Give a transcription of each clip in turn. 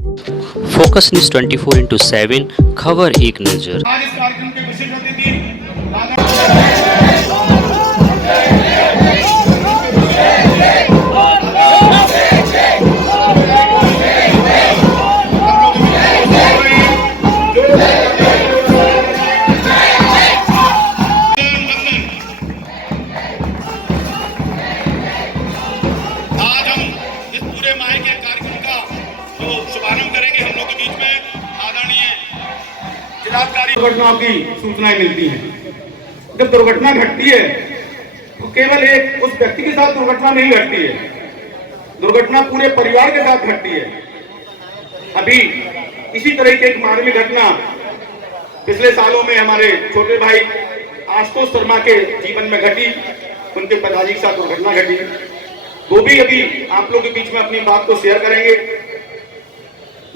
Focus news 24/7 खबर एक नजर। आज इस कार्यक्रम के विशेष अतिथि शुभारंभ करेंगे। हम लोग के बीच में आदरणीय जिलाधिकारी दुर्घटनाओं की सूचनाएं मिलती हैं। जब दुर्घटना घटती है तो केवल एक उस व्यक्ति के साथ दुर्घटना नहीं घटती है, दुर्घटना पूरे परिवार के साथ घटती है। अभी इसी तरह की एक मार्मिक घटना पिछले सालों में हमारे छोटे भाई आशुतोष शर्मा के जीवन में घटी। उनके पिताजी के साथ दुर्घटना घटी, वो भी अभी आप लोगों के बीच में अपनी बात को शेयर करेंगे।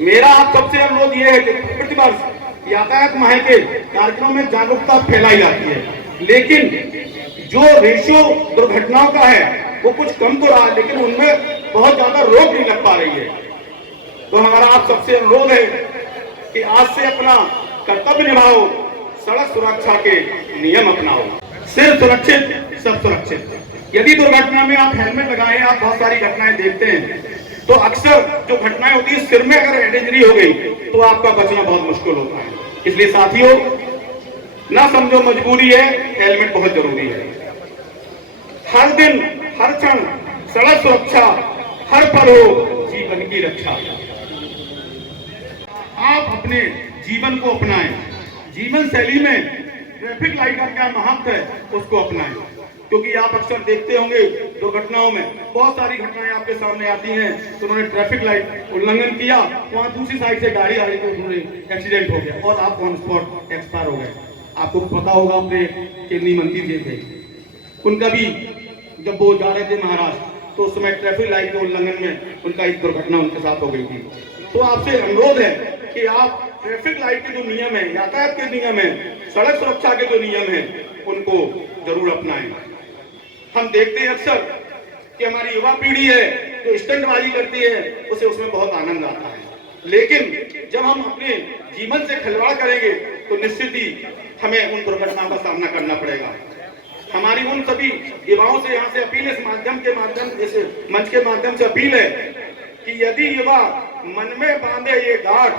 मेरा आप सबसे अनुरोध यह है कि प्रतिवर्ष यातायात माह के कार्यक्रमों में जागरूकता फैलाई जाती है, लेकिन जो रेशियो दुर्घटनाओं का है वो कुछ कम तो रहा, लेकिन उनमें बहुत ज्यादा रोक नहीं लग पा रही है। तो हमारा आप सबसे अनुरोध है कि आज से अपना कर्तव्य निभाओ, सड़क सुरक्षा के नियम अपनाओ। सिर्फ सुरक्षित सब सुरक्षित। यदि दुर्घटना में आप हेलमेट लगाए, आप बहुत सारी घटनाएं देखते हैं, तो अक्सर जो घटनाएं होती है सिर में अगर हेड इंजरी हो गई तो आपका बचना बहुत मुश्किल होता है। इसलिए साथियों, ना समझो मजबूरी है, हेलमेट बहुत जरूरी है। हर दिन हर क्षण सड़क सुरक्षा, हर पल हो जीवन की रक्षा। आप अपने जीवन को अपनाएं, जीवन शैली में ट्रैफिक लाइट का क्या महत्व है उसको अपनाएं, क्योंकि आप अक्सर देखते होंगे दुर्घटनाओं में बहुत सारी घटनाएं आपके सामने आती हैं। तो उन्होंने ट्रैफिक लाइट उल्लंघन किया, वहां दूसरी साइड से गाड़ी आ रही थी, उन्होंने एक्सीडेंट हो गया और आप ऑन स्पॉट एक्सपायर हो गए। आपको पता होगा अपने केंद्रीय मंत्री जी थे, उनका भी जब वो जा रहे थे महाराष्ट्र, तो उस समय ट्रैफिक लाइट के उल्लंघन में उनका एक दुर्घटना उनके साथ हो गई थी। तो आपसे अनुरोध है कि आप ट्रैफिक लाइट के जो नियम है, यातायात के नियम है, सड़क सुरक्षा के जो नियम है, उनको जरूर अपनाएं। हम देखते हैं अक्सर कि हमारी युवा पीढ़ी है जो स्टंटबाजी करती है, उसे उसमें बहुत आनंद आता है, लेकिन जब हम अपने जीवन से खिलवाड़ करेंगे तो निश्चित ही हमें उन दुर्घटनाओं का सामना करना पड़ेगा। हमारी उन सभी युवाओं से यहाँ से अपील, इस मंच के माध्यम से अपील है कि यदि युवा मन में बांधे ये गांठ,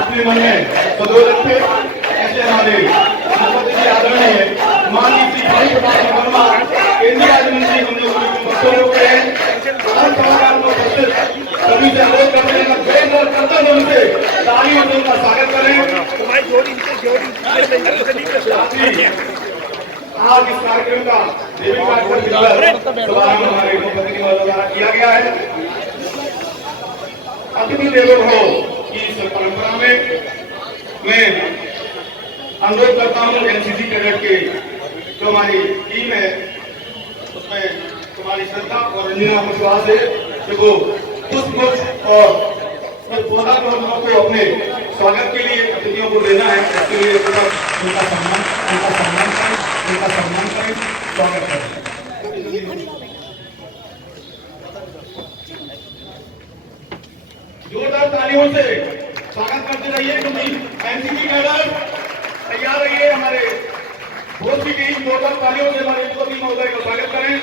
अपने मन में सदैव रखे। ऐसे हमारे आदरणीय माननीय श्री भाई प्रताप वर्मा केंद्रीय राज्य मंत्री हम लोग सभी से अनुरोध करते हैं उनसे तालियों से उनका स्वागत करें। आज इस कार्यक्रम का शुभारंभ हमारे मुख्यमंत्री द्वारा किया गया है। अतिथि देवो भव की इस परंपरा में मैं अनुरोध करता हूँ एनसीसी कैडेट के जो हमारी टीम है उसमें तुम्हारी श्रद्धा और रंजना विश्वास है कि वो पुष्प और पौधा को हम लोग को अपने स्वागत के लिए अतिथियों को देना है। इसके लिए उनका सम्मान करें, स्वागत करें। जोर से स्वागत करते रहिए, क्योंकि एनसीसी कैडर तैयार रहिए। हमारे बहुत सी टीम जोरदार तालियों से हमारे राष्ट्रपति महोदय का स्वागत करें।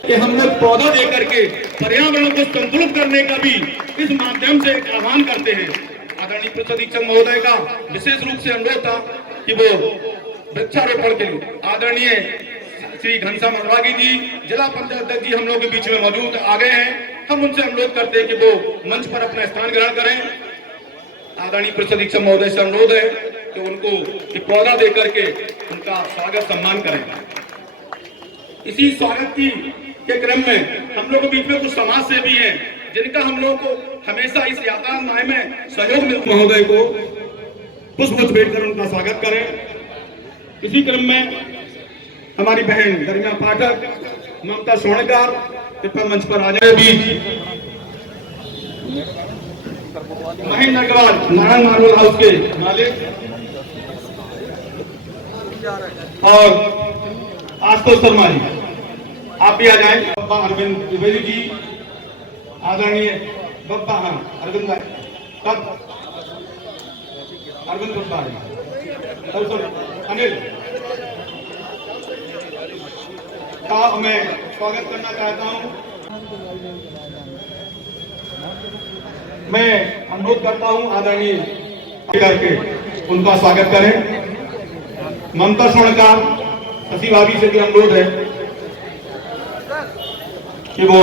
कि हम लोग पौधा दे करके पर्यावरण को संतुलित करने का भी इस माध्यम से एक आह्वान करते हैं। आदरणीय पुलिस अधीक्षक महोदय का विशेष रूप से अनुरोध था कि वो वृक्षारोपण के लिए आदरणीय श्री घनश्याम अडवाणी जी, जिला पंचायत अध्यक्ष जी हम लोग के बीच में मौजूद आ गए हैं। हम उनसे अनुरोध करते हैं कि वो मंच पर अपना स्थान ग्रहण करें। आदरणीय पुलिस अधीक्षक महोदय से अनुरोध है कि उनको पौधा दे करके उनका स्वागत सम्मान करें। इसी स्वागत के क्रम में हम लोग के बीच में कुछ समाज सेवी हैं जिनका हम लोग को हमेशा इस यात्रा में सहयोग मिलता। महोदय को पुष्प भेंटकर उनका स्वागत करें। इसी क्रम में हमारी बहन गरिमा पाठक, ममता स्वर्णकार कृपया मंच पर आ जाए। बीच महेंद्र अग्रवाल, नारायण मार्बल हाउस के मालिक, और आशुतोष शर्मा जी आप भी आ जाए। बप्पा अरविंद द्विवेदी जी, आदरणीय बप्पा, हाँ अरविंद भाई, कब अरविंद बप्पा अनिल का मैं स्वागत करना चाहता हूं। मैं अनुरोध करता हूं आदरणीय करके उनका स्वागत करें। ममता स्वर्णकार शशि भाभी से भी अनुरोध है कि वो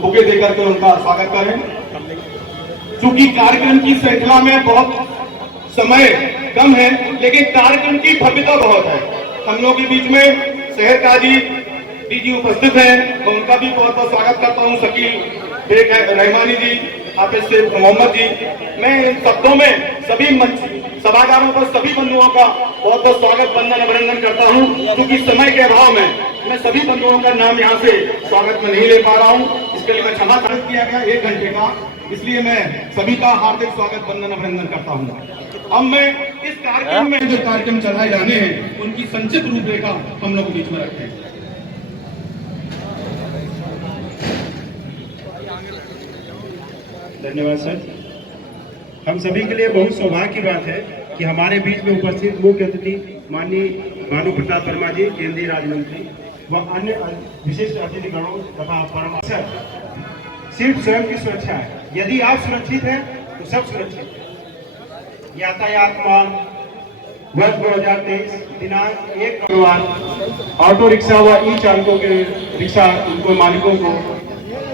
बुके देकर के उनका स्वागत करें। चूंकि कार्यक्रम की श्रृंखला में बहुत समय कम है, लेकिन कार्यक्रम की भव्यता बहुत है। हम लोग के बीच में शहर काजी जी उपस्थित हैं, तो उनका भी बहुत बहुत स्वागत करता हूं। शकील रहमानी जी, हाफिज शेख मोहम्मद जी, मैं इन शब्दों में सभी सभागारों पर सभी बंधुओं का बहुत बहुत स्वागत, वंदन, अभिनंदन करता हूं। क्योंकि समय के अभाव में मैं सभी बंधुओं का नाम यहाँ से स्वागत में नहीं ले पा रहा हूँ, इसके लिए मैं क्षमा प्राप्त किया गया 1 घंटे का, इसलिए मैं सभी का हार्दिक स्वागत, वंदन, अभिनंदन करता हूँ। अब मैं इस कार्यक्रम में जो कार्यक्रम चलाए जाने हैं उनकी संक्षिप्त रूपरेखा हम लोग बीच में रखते हैं। धन्यवाद सर। हम सभी के लिए बहुत सौभाग्य की बात है कि हमारे बीच में उपस्थित मुख्य अतिथि माननीय भानु प्रताप वर्मा जी, केंद्रीय राज्य मंत्री व अन्य विशिष्ट अतिथिगणों तथा परमासर। सिर्फ स्वयं की सुरक्षा है, यदि आप सुरक्षित हैं तो सब सुरक्षित है। यातायात माह वर्ष 2023 दिनांक 1 फरवरी ऑटो रिक्शा व ई चालकों के रिक्शा उनको मालिकों को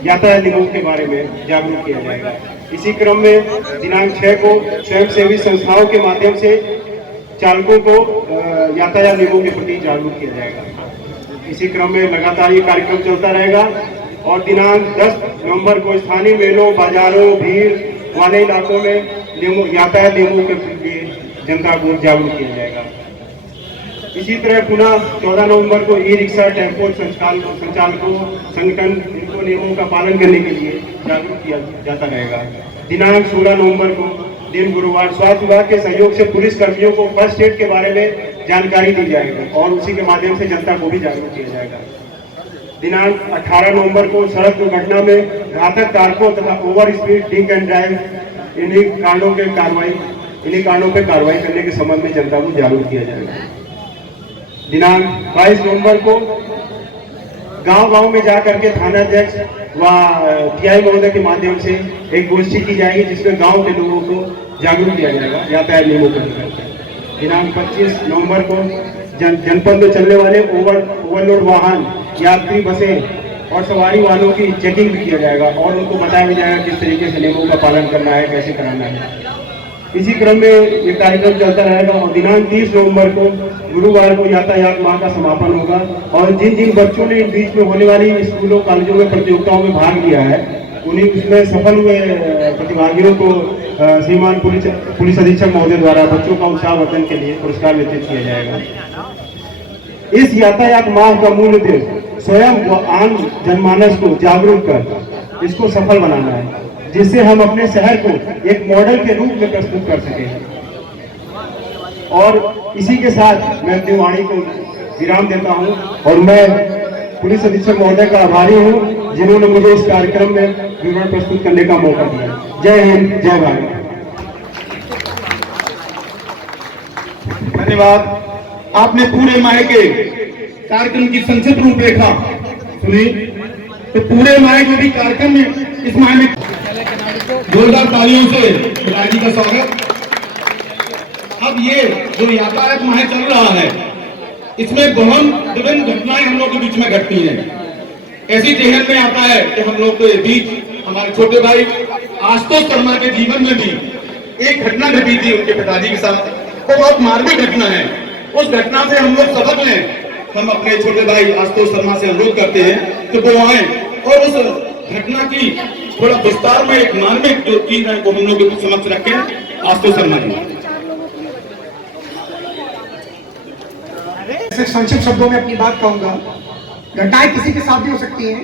यातायात नियमों के बारे में जागरूक किया जाएगा। इसी क्रम में दिनांक 6 को स्वयंसेवी संस्थाओं के माध्यम से चालकों को यातायात नियमों के प्रति जागरूक किया जाएगा। इसी क्रम में लगातार ये कार्यक्रम चलता रहेगा और दिनांक 10 नवंबर को स्थानीय मेलों, बाजारों, भीड़ वाले इलाकों में यातायात नियमों के लिए जनता को जागरूक किया जाएगा। इसी तरह पुनः 14 नवंबर को ई रिक्शा, टेम्पो संचालकों संगठन इनको नियमों का पालन करने के लिए जागरूक किया जाता रहेगा। दिनांक 16 नवंबर को दिन गुरुवार स्वास्थ्य विभाग के सहयोग से पुलिस कर्मियों को फर्स्ट एड के बारे में जानकारी दी जाएगी और उसी के माध्यम से जनता को भी जागरूक किया जाएगा। दिनांक 18 नवंबर को सड़क दुर्घटना में घातक कारकों तथा over speed drink and drive इन्हीं कांडों पर कार्रवाई करने के संबंध में जनता को जागरूक किया जाएगा। दिनांक 22 नवंबर को गांव-गांव में जाकर के थानाध्यक्ष व टीआई महोदय के माध्यम से एक गोष्ठी की जाएगी जिसमें गांव के लोगों को जागरूक किया जाएगा यातायात नियमों को लेकर। दिनांक 25 नवंबर को जनपद में चलने वाले ओवरलोड वाहन, यात्री बसें और सवारी वाहनों की चेकिंग भी किया जाएगा और उनको बताया भी जाएगा किस तरीके से नियमों का पालन करना है, कैसे कराना है। इसी क्रम में ये कार्यक्रम चलता रहेगा और दिनांक 30 नवंबर को गुरुवार को यातायात माह का समापन होगा और जिन जिन बच्चों ने इन बीच में होने वाली स्कूलों, कॉलेजों में प्रतियोगिताओं में भाग लिया है उन्हीं उसमें सफल हुए प्रतिभागियों को श्रीमान पुलिस अधीक्षक महोदय द्वारा बच्चों का उत्साहवर्धन के लिए पुरस्कार वितरित किया जाएगा। इस यातायात माह का मूल उद्देश्य स्वयं व आम जनमानस को जागरूक कर इसको सफल बनाना है, जिससे हम अपने शहर को एक मॉडल के रूप में प्रस्तुत कर सकें। और इसी के साथ मैं अपनी वाणी को विराम देता हूं और मैं पुलिस अधीक्षक महोदय का आभारी हूं जिन्होंने मुझे इस कार्यक्रम में विवरण प्रस्तुत करने का मौका दिया। जय हिंद, जय भारत। धन्यवाद। आपने पूरे माह के कार्यक्रम की संक्षिप्त रूपरेखा सुनी, तो पूरे माह के भी कार्यक्रम में इस माह में जोरदार तालियों से पिताजी का स्वागत। अब ये जो यातायात माह चल रहा है, इसमें बहुत विभिन्न घटनाएं हम लोग के बीच में घटती हैं। ऐसी जेहन में आता है कि हम लोग के बीच हमारे छोटे भाई आशुतोष शर्मा के जीवन में भी एक घटना घटी थी उनके पिताजी के साथ। वो बहुत मार्मिक घटना है। उस घटना से हम लोग सबक लें। हम अपने छोटे भाई आशुतोष शर्मा से अनुरोध करते हैं कि वो आए और उस घटना की थोड़ा विस्तार में एक मार्मिक जो चीज है वो हम लोग के समक्ष रखें। आशुतोष शर्मा जी। संक्षिप्त शब्दों में अपनी बात कहूंगा। घटनाएं किसी के साथ भी हो सकती हैं,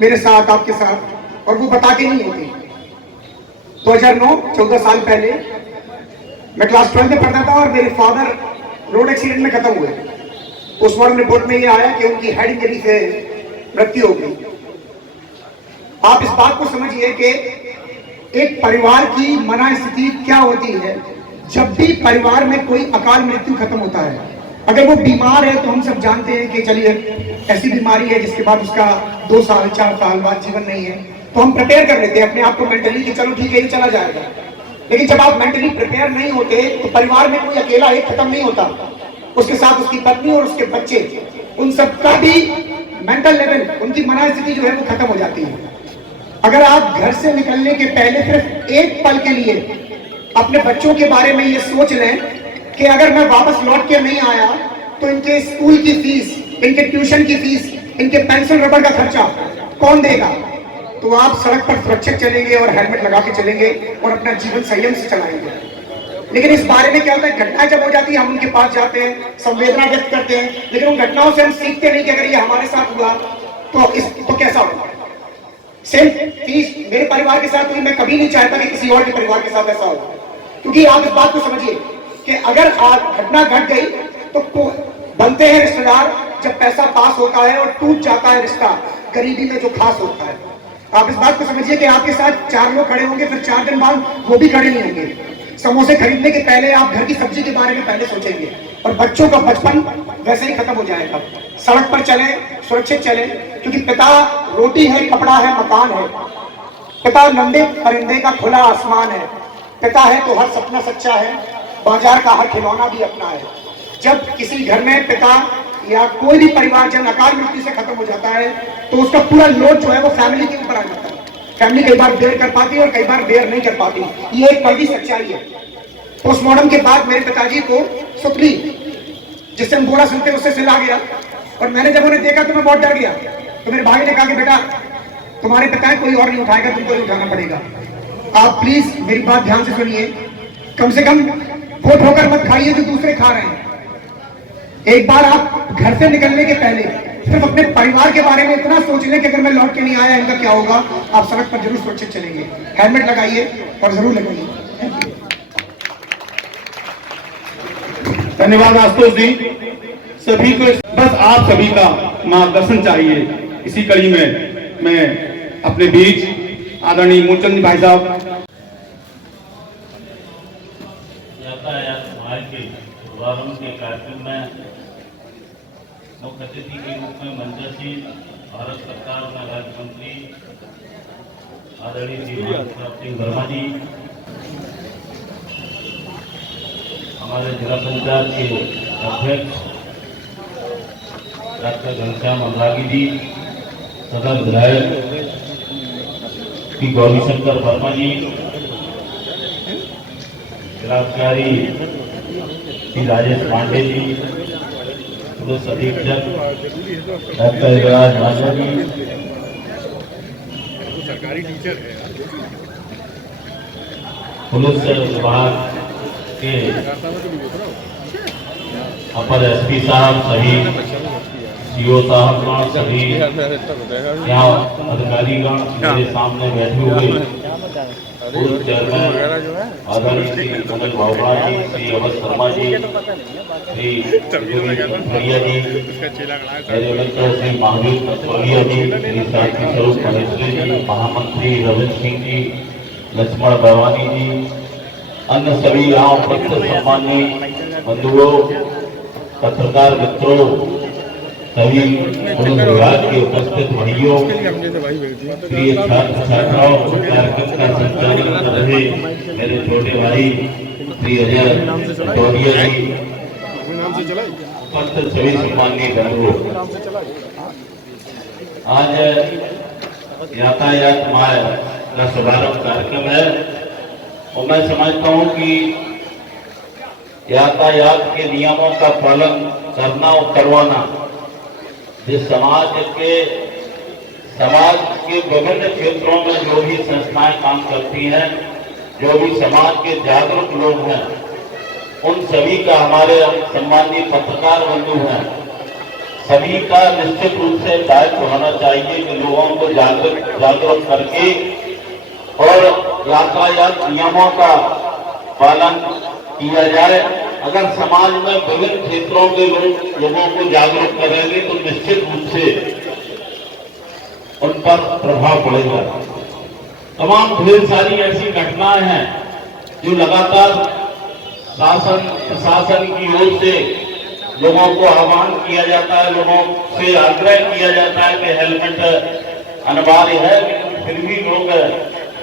मेरे साथ, आपके साथ, और वो बता के नहीं होती। 2009 14 साल पहले मैं क्लास 12 में पढ़ता था और मेरे फादर रोड एक्सीडेंट में खत्म हुए। पोस्टमार्टम रिपोर्ट में ये आया कि उनकी हेड इंजरी से मृत्यु हो गई। आप इस बात को समझिए कि एक परिवार की मनस्थिति क्या होती है जब भी परिवार में कोई अकाल मृत्यु खत्म होता है। अगर वो बीमार है तो हम सब जानते हैं कि चलिए ऐसी बीमारी है जिसके बाद उसका 2 साल 4 साल बाद जीवन नहीं है, तो हम प्रिपेयर कर लेते हैं अपने आप को मेंटली कि चलो ठीक है ये चला जाएगा। लेकिन जब आप मेंटली प्रिपेयर नहीं होते तो परिवार में कोई अकेला एक खत्म नहीं होता, उसके साथ उसकी पत्नी और उसके बच्चे, उन सबका भी मेंटल लेवल, उनकी मनस्थिति जो है वो खत्म हो जाती है। अगर आप घर से निकलने के पहले सिर्फ एक पल के लिए अपने बच्चों के बारे में ये सोच लें कि अगर मैं वापस लौट के नहीं आया तो इनके स्कूल की फीस, इनके ट्यूशन की फीस, इनके पेंसिल रबर का खर्चा कौन देगा, तो आप सड़क पर सुरक्षित चलेंगे और हेलमेट लगा के चलेंगे और अपना जीवन संयम से चलाएंगे। लेकिन इस बारे में क्या होता है, घटनाएं जब हो जाती है हम उनके पास जाते हैं, संवेदना व्यक्त करते हैं, लेकिन उन घटनाओं से हम सीखते नहीं कि अगर ये हमारे साथ हुआ तो कैसा होगा। सेम चीज मेरे परिवार के साथ हुई। मैं कभी नहीं चाहता कि किसी और के परिवार के साथ ऐसा हो, क्योंकि आप इस बात को समझिए कि अगर आज घटना घट गई तो बनते हैं रिश्तेदार जब पैसा पास होता है और टूट जाता है रिश्ता गरीबी में जो खास होता है। आप इस बात को समझिए कि आपके साथ 4 लोग खड़े होंगे, फिर 4 दिन बाद वो भी खड़े नहीं होंगे। समोसे खरीदने के पहले आप घर की सब्जी के बारे में पहले सोचेंगे और बच्चों का बचपन वैसे ही खत्म हो जाएगा। सड़क पर चले, सुरक्षित चले, क्योंकि पिता रोटी है, कपड़ा है, मकान है। पिता नंदे परिंदे का खुला आसमान है। पिता है तो हर सपना सच्चा है, बाजार का हर खिलौना भी अपना है। जब किसी घर में पिता या कोई भी परिवारजन अकाल मृत्यु से खत्म हो जाता है तो उसका पूरा लोड जो है वो फैमिली के ऊपर आ जाता है। फैमिली कई बार बेयर कर पाती है और कई बार बेयर नहीं कर पाती। ये एक कड़वी सच्चाई है। पोस्टमार्टम के बाद मेरे पिताजी को सुतली, जिससे हम घोड़ा सुनते उससे सिला गया, और मैंने जब उन्हें देखा तो मैं बहुत डर गया। तो मेरे भाई ने कहा कि बेटा तुम्हारे पिता कोई और नहीं उठाएगा, तुमको ही उठाना पड़ेगा। आप प्लीज मेरी बात ध्यान से सुनिए। कम से कम वो ठोकर मत खाइए जो दूसरे खा रहे हैं। एक बार आप घर से निकलने के पहले सिर्फ अपने परिवार के बारे में इतना सोच लें कि अगर मैं लौट के नहीं आया इनका क्या होगा। आप सड़क पर जरूर सुरक्षित चलेंगे, हेलमेट लगाइए और जरूर लगाइए। धन्यवाद आशुतोष जी। सभी को बस आप सभी का मार्गदर्शन चाहिए। इसी कड़ी में मैं अपने बीच आदरणीय मूलचंद भाई साहब यातायात मार्ग के शुभारंभ के कार्यक्रम में मुख्य अतिथि के रूप में मंचासीन भारत सरकार में राज्य मंत्री आदरणीय श्री प्रताप सिंह वर्मा जी, हमारे जिला पंचायत के अध्यक्ष डॉक्टर घनश्याम अमरागी जी, सदर विधायक श्री गौरीशंकर वर्मा जी, जिलाधिकारी श्री राजेश पांडे जी, पुलिस अधीक्षक डॉक्टर युवराज मांझा जी, पुलिस विभाग के अपर एसपी साहब, सभी सीओ साहब सभी यहाँ अधिकारीगण मेरे सामने बैठे हुए चेयरमैन आदरणीय श्री कमल भावड़ा जी, श्री अवध शर्मा जी, श्री खड़िया जी, मेरे मित्र श्री महावीर कटोरिया जी, श्री साथी स्वरूप महेश्वरी जी, महामंत्री रविंद्र सिंह जी, लक्ष्मण भवानी जी, अन्य सभी यहाँ उपस्थित सम्माननीय बंधुओं, पत्रकार मित्रों, सभी पुलिस विभाग के उपस्थित भाइयों, प्रिय छात्र छात्राओं, कार्यक्रम का संचालन कर रहे मेरे छोटे भाई श्री अजय कटोरिया जी, उपस्थित सभी सम्माननीय बंधुओं, आज यातायात माह का शुभारंभ कार्यक्रम है और मैं समझता हूँ कि यातायात के नियमों का पालन करना और करवाना जिस समाज के विभिन्न क्षेत्रों में जो भी संस्थाएं काम करती हैं, जो भी समाज के जागरूक लोग हैं, उन सभी का, हमारे सम्मानीय पत्रकार बंधु हैं, सभी का निश्चित रूप से दायित्व होना चाहिए कि लोगों को जागरूक करके और यातायात नियमों का पालन किया जाए। अगर समाज में विभिन्न क्षेत्रों के लोगों को जागरूक करेंगे तो निश्चित रूप से उन पर प्रभाव पड़ेगा। तमाम ढेर सारी ऐसी घटनाएं हैं जो लगातार प्रशासन की ओर से लोगों को आह्वान किया जाता है, लोगों से आग्रह किया जाता है कि हेलमेट अनिवार्य है, लेकिन फिर भी लोग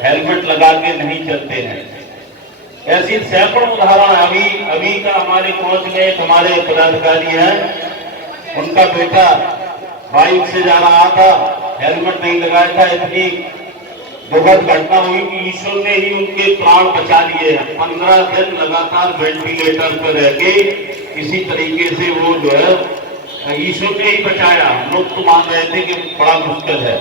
हेलमेट लगा के नहीं चलते हैं। ऐसी सैकड़ों उदाहरण अभी का हमारे कोच में एक हमारे पदाधिकारी हैं, उनका बेटा बाइक से जा रहा था, हेलमेट नहीं लगाया था, इतनी दुखद घटना हुई कि ईश्वर ने ही उनके प्राण बचा लिए हैं। 15 दिन लगातार वेंटिलेटर पर रह के किसी तरीके से वो जो है ईश्वर ने ही बचाया। लोग तो मान रहे थे कि बड़ा मुश्किल है।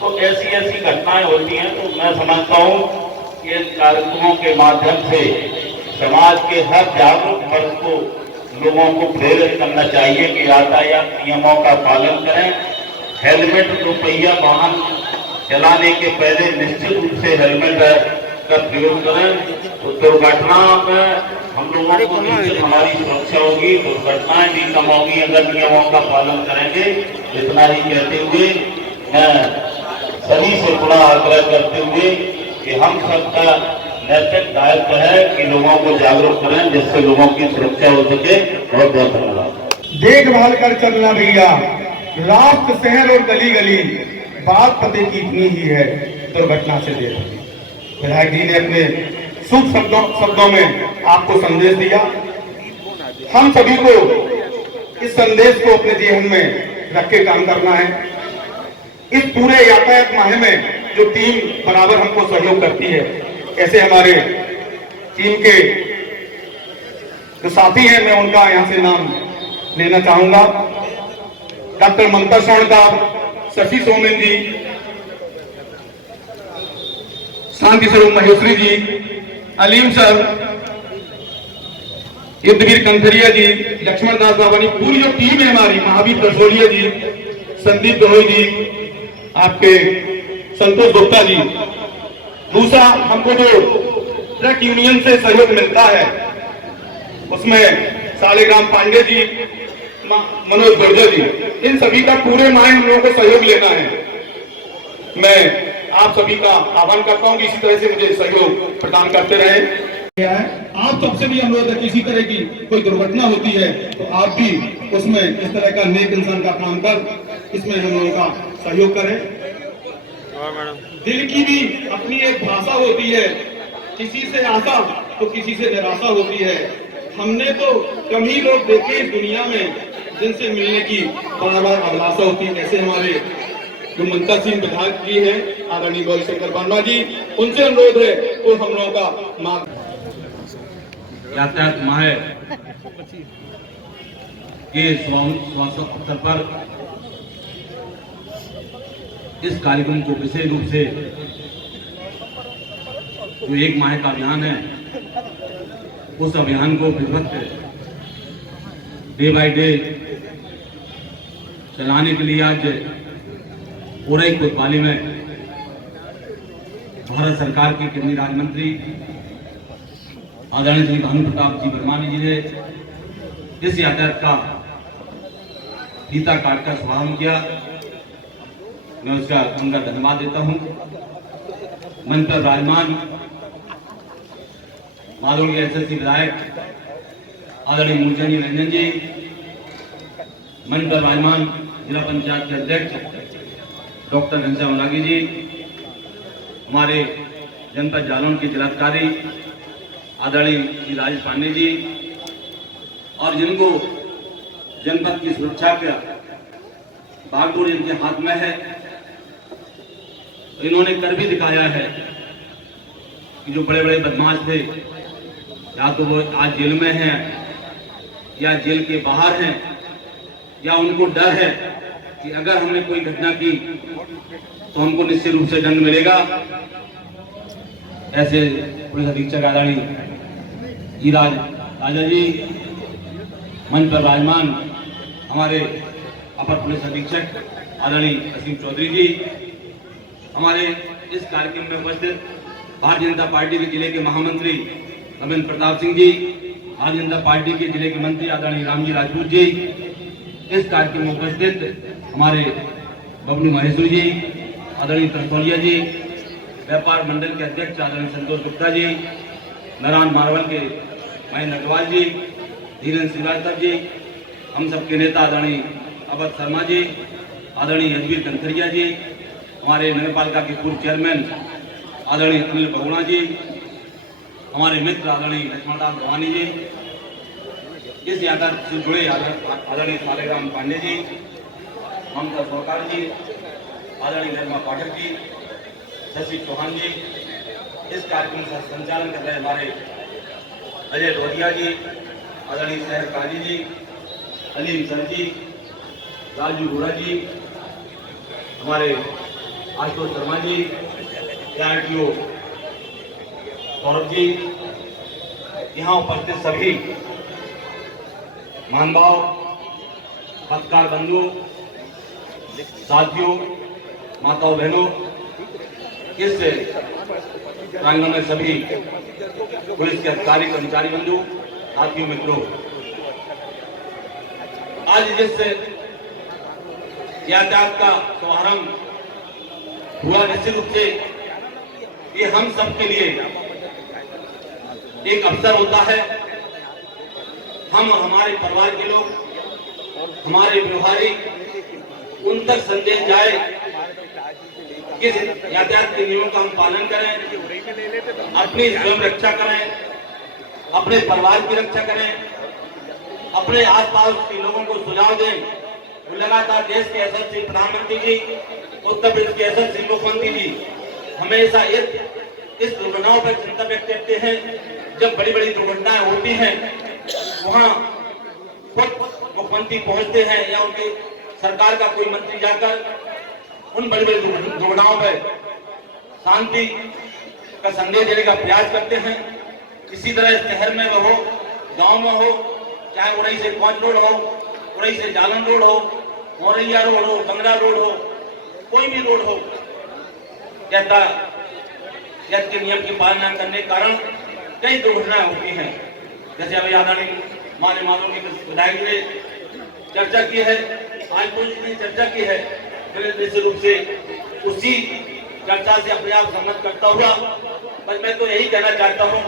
तो ऐसी घटनाएं होती हैं। तो मैं समझता हूँ इन कार्यक्रमों के माध्यम से समाज के हर जागरूक वर्ग को, लोगों को प्रेरित करना चाहिए कि यातायात नियमों का पालन करें। हेलमेट, दोपहिया वाहन चलाने के पहले निश्चित रूप से हेलमेट का प्रयोग करें। तो दुर्घटना में हम लोगों को निश्चित हमारी सुरक्षा होगी, दुर्घटनाएं भी कम होगी अगर नियमों का पालन करेंगे। इतना ही कहते हुए मैं सभी से पुनः आग्रह करते हुए कि हम सबका नैतिक दायित्व है कि लोगों को जागरूक करें, जिससे लोगों की सुरक्षा हो सके। बहुत बहुत धन्यवाद। देखभाल कर चलना भैया, राष्ट्र, शहर और गली गली बात पते की इतनी ही है, दुर्घटना से देख। विधायक जी ने अपने शुभ शब्दों में आपको संदेश दिया। हम सभी को इस संदेश को अपने जीवन में रख के काम करना है। इस पूरे यातायात माह में जो टीम बराबर हमको सहयोग करती है, ऐसे हमारे टीम के जो साथी हैं, मैं उनका यहां से नाम लेना चाहूंगा। डॉक्टर ममता स्वर्णकार, शशि सोमेन जी, शांति स्वरूप महेश्वरी जी, अलीम सर, युद्धवीर कंथरिया जी, लक्ष्मण दास बाबानी, पूरी जो टीम है हमारी, महावीर कसोड़िया जी, संदीप दोहई जी, आपके संतोष गुप्ता जी। दूसरा, हमको जो ट्रक यूनियन से सहयोग मिलता है उसमें सालेग्राम पांडे जी, मनोज गुर्जर जी, इन सभी का पूरे माह हम लोगों को सहयोग लेना है। मैं आप सभी का आह्वान करता हूं कि इसी तरह से मुझे सहयोग प्रदान करते रहे। आप सबसे भी अनुरोध है कि इसी तरह की कोई दुर्घटना होती है तो आप भी उसमें इस तरह का नेक इंसान का काम कर इसमें हम लोगों का सहयोग करें। दिल की भी अपनी एक भाषा होती है, किसी से आशा तो किसी से निराशा होती है। हमने तो कम ही लोग देखे इस दुनिया में जिनसे मिलने की बार बार अभिलाषा होती है। ऐसे हमारे जो ममता सिंह विधायक जी हैं, आदरणीय गौरीशंकर वर्मा जी, उनसे अनुरोध है तो हम लोगों का मार्ग यातायात माह के अवसर पर इस कार्यक्रम को विशेष रूप से जो एक माह का अभियान है, उस अभियान को विधिवत डे बाय डे चलाने के लिए आज उरई कोतवाली में भारत सरकार के केंद्रीय राज्य मंत्री आदरणीय श्री भानु प्रताप जी वर्मा जी ने इस यातायात का फीता काटकर शुभारंभ किया। मैं उनका धन्यवाद देता हूं। मंच पर विराजमान माधोगढ़ के एसएससी विधायक आदरणीय मूलचंद जी रंजन जी, मंच पर विराजमान जिला पंचायत के अध्यक्ष डॉक्टर घनश्याम लागी जी, हमारे जनपद जालौन के जिलाधिकारी आदरणीय श्री राजेश पांडे जी, और जिनको जनपद की सुरक्षा का बागडोर जिनके हाथ में है, इन्होंने कर भी दिखाया है कि जो बड़े बड़े बदमाश थे, या तो वो आज जेल में हैं या जेल के बाहर हैं, या उनको डर है कि अगर हमने कोई घटना की तो हमको निश्चित रूप से दंड मिलेगा। ऐसे पुलिस अधीक्षक आदरणीय ईराज राजा जी, मंच पर विराजमान हमारे अपर पुलिस अधीक्षक आदरणीय असीम चौधरी जी, हमारे इस कार्यक्रम में उपस्थित भारतीय जनता पार्टी के जिले के महामंत्री रविंद्र प्रताप सिंह जी, भारतीय जनता पार्टी के जिले के मंत्री आदरणीय रामजी राजपूत जी, इस कार्यक्रम में उपस्थित हमारे बबलू महेश्वरी जी, आदरणीय तरसौलिया जी, व्यापार मंडल के अध्यक्ष आदरणीय संतोष गुप्ता जी, नारायण मारवल के महेंद्र अग्रवाल जी, धीरेन्द्र श्रीवास्तव जी, हम सबके नेता आदरणीय अवध शर्मा जी, आदरणीय यजवीर कंथरिया जी, हमारे नगरपालिका के पूर्व चेयरमैन आदरणीय अनिल बहुगुणा जी, हमारे मित्र आदरणीय लक्ष्मणदास भवानी जी, इस यातायात से जुड़े आदरणीय सालेग्राम पांडे जी, ममता सरकार जी, आदरणीय निर्मा पाठक जी, शशि चौहान जी, इस कार्यक्रम का संचालन कर रहे हमारे अजय लोहिया जी, आदरणीय शहर काजी जी, अलीम सर जी, राजू गोरा जी, हमारे आशुतोष शर्मा जी, ARTO सौरभ जी, यहाँ उपस्थित सभी महानुभाव, पत्रकार बंधु, साथियों, माताओं बहनों, इस प्रांगण में सभी पुलिस के अधिकारी कर्मचारी बंधु, साथियों, मित्रों, आज जिस यातायात का शुभारंभ हुआ, निश्चित रूप से ये हम सब के लिए एक अवसर होता है। हम और हमारे परिवार के लोग, हमारे व्यवहारिक उन तक संदेश जाए, किस यातायात के नियमों का हम पालन करें, अपनी स्वयं रक्षा करें, अपने परिवार की रक्षा करें, अपने आसपास के लोगों को सुझाव दें। वो लगातार देश के यशस्वी प्रधानमंत्री जी, उत्तर प्रदेश के यशस्वी मुख्यमंत्री जी हमेशा इस दुर्घटनाओं पर चिंता व्यक्त करते हैं। जब बड़ी बड़ी दुर्घटनाएं होती हैं, वहाँ मुख्यमंत्री पहुंचते हैं या उनकी सरकार का कोई मंत्री जाकर उन बड़ी बड़ी दुर्घटनाओं पर शांति का संदेश देने का प्रयास करते हैं। इसी तरह शहर में हो, गांव में हो, चाहे उरई से कोंच रोड हो, उरई से जालन रोड हो, मोरैया रोड हो, बंगला रोड हो, कोई भी रोड हो, यातायात के नियम की पालना करने के कारण कई दुर्घटनाएं होती हैं। जैसे अभी आदरणीय माननीय माननीय विधायक ने चर्चा की है, आज पुलिस ने चर्चा की है, निश्चित रूप से उसी चर्चा से अपने आप सहमत करता हुआ बस मैं तो यही कहना चाहता हूं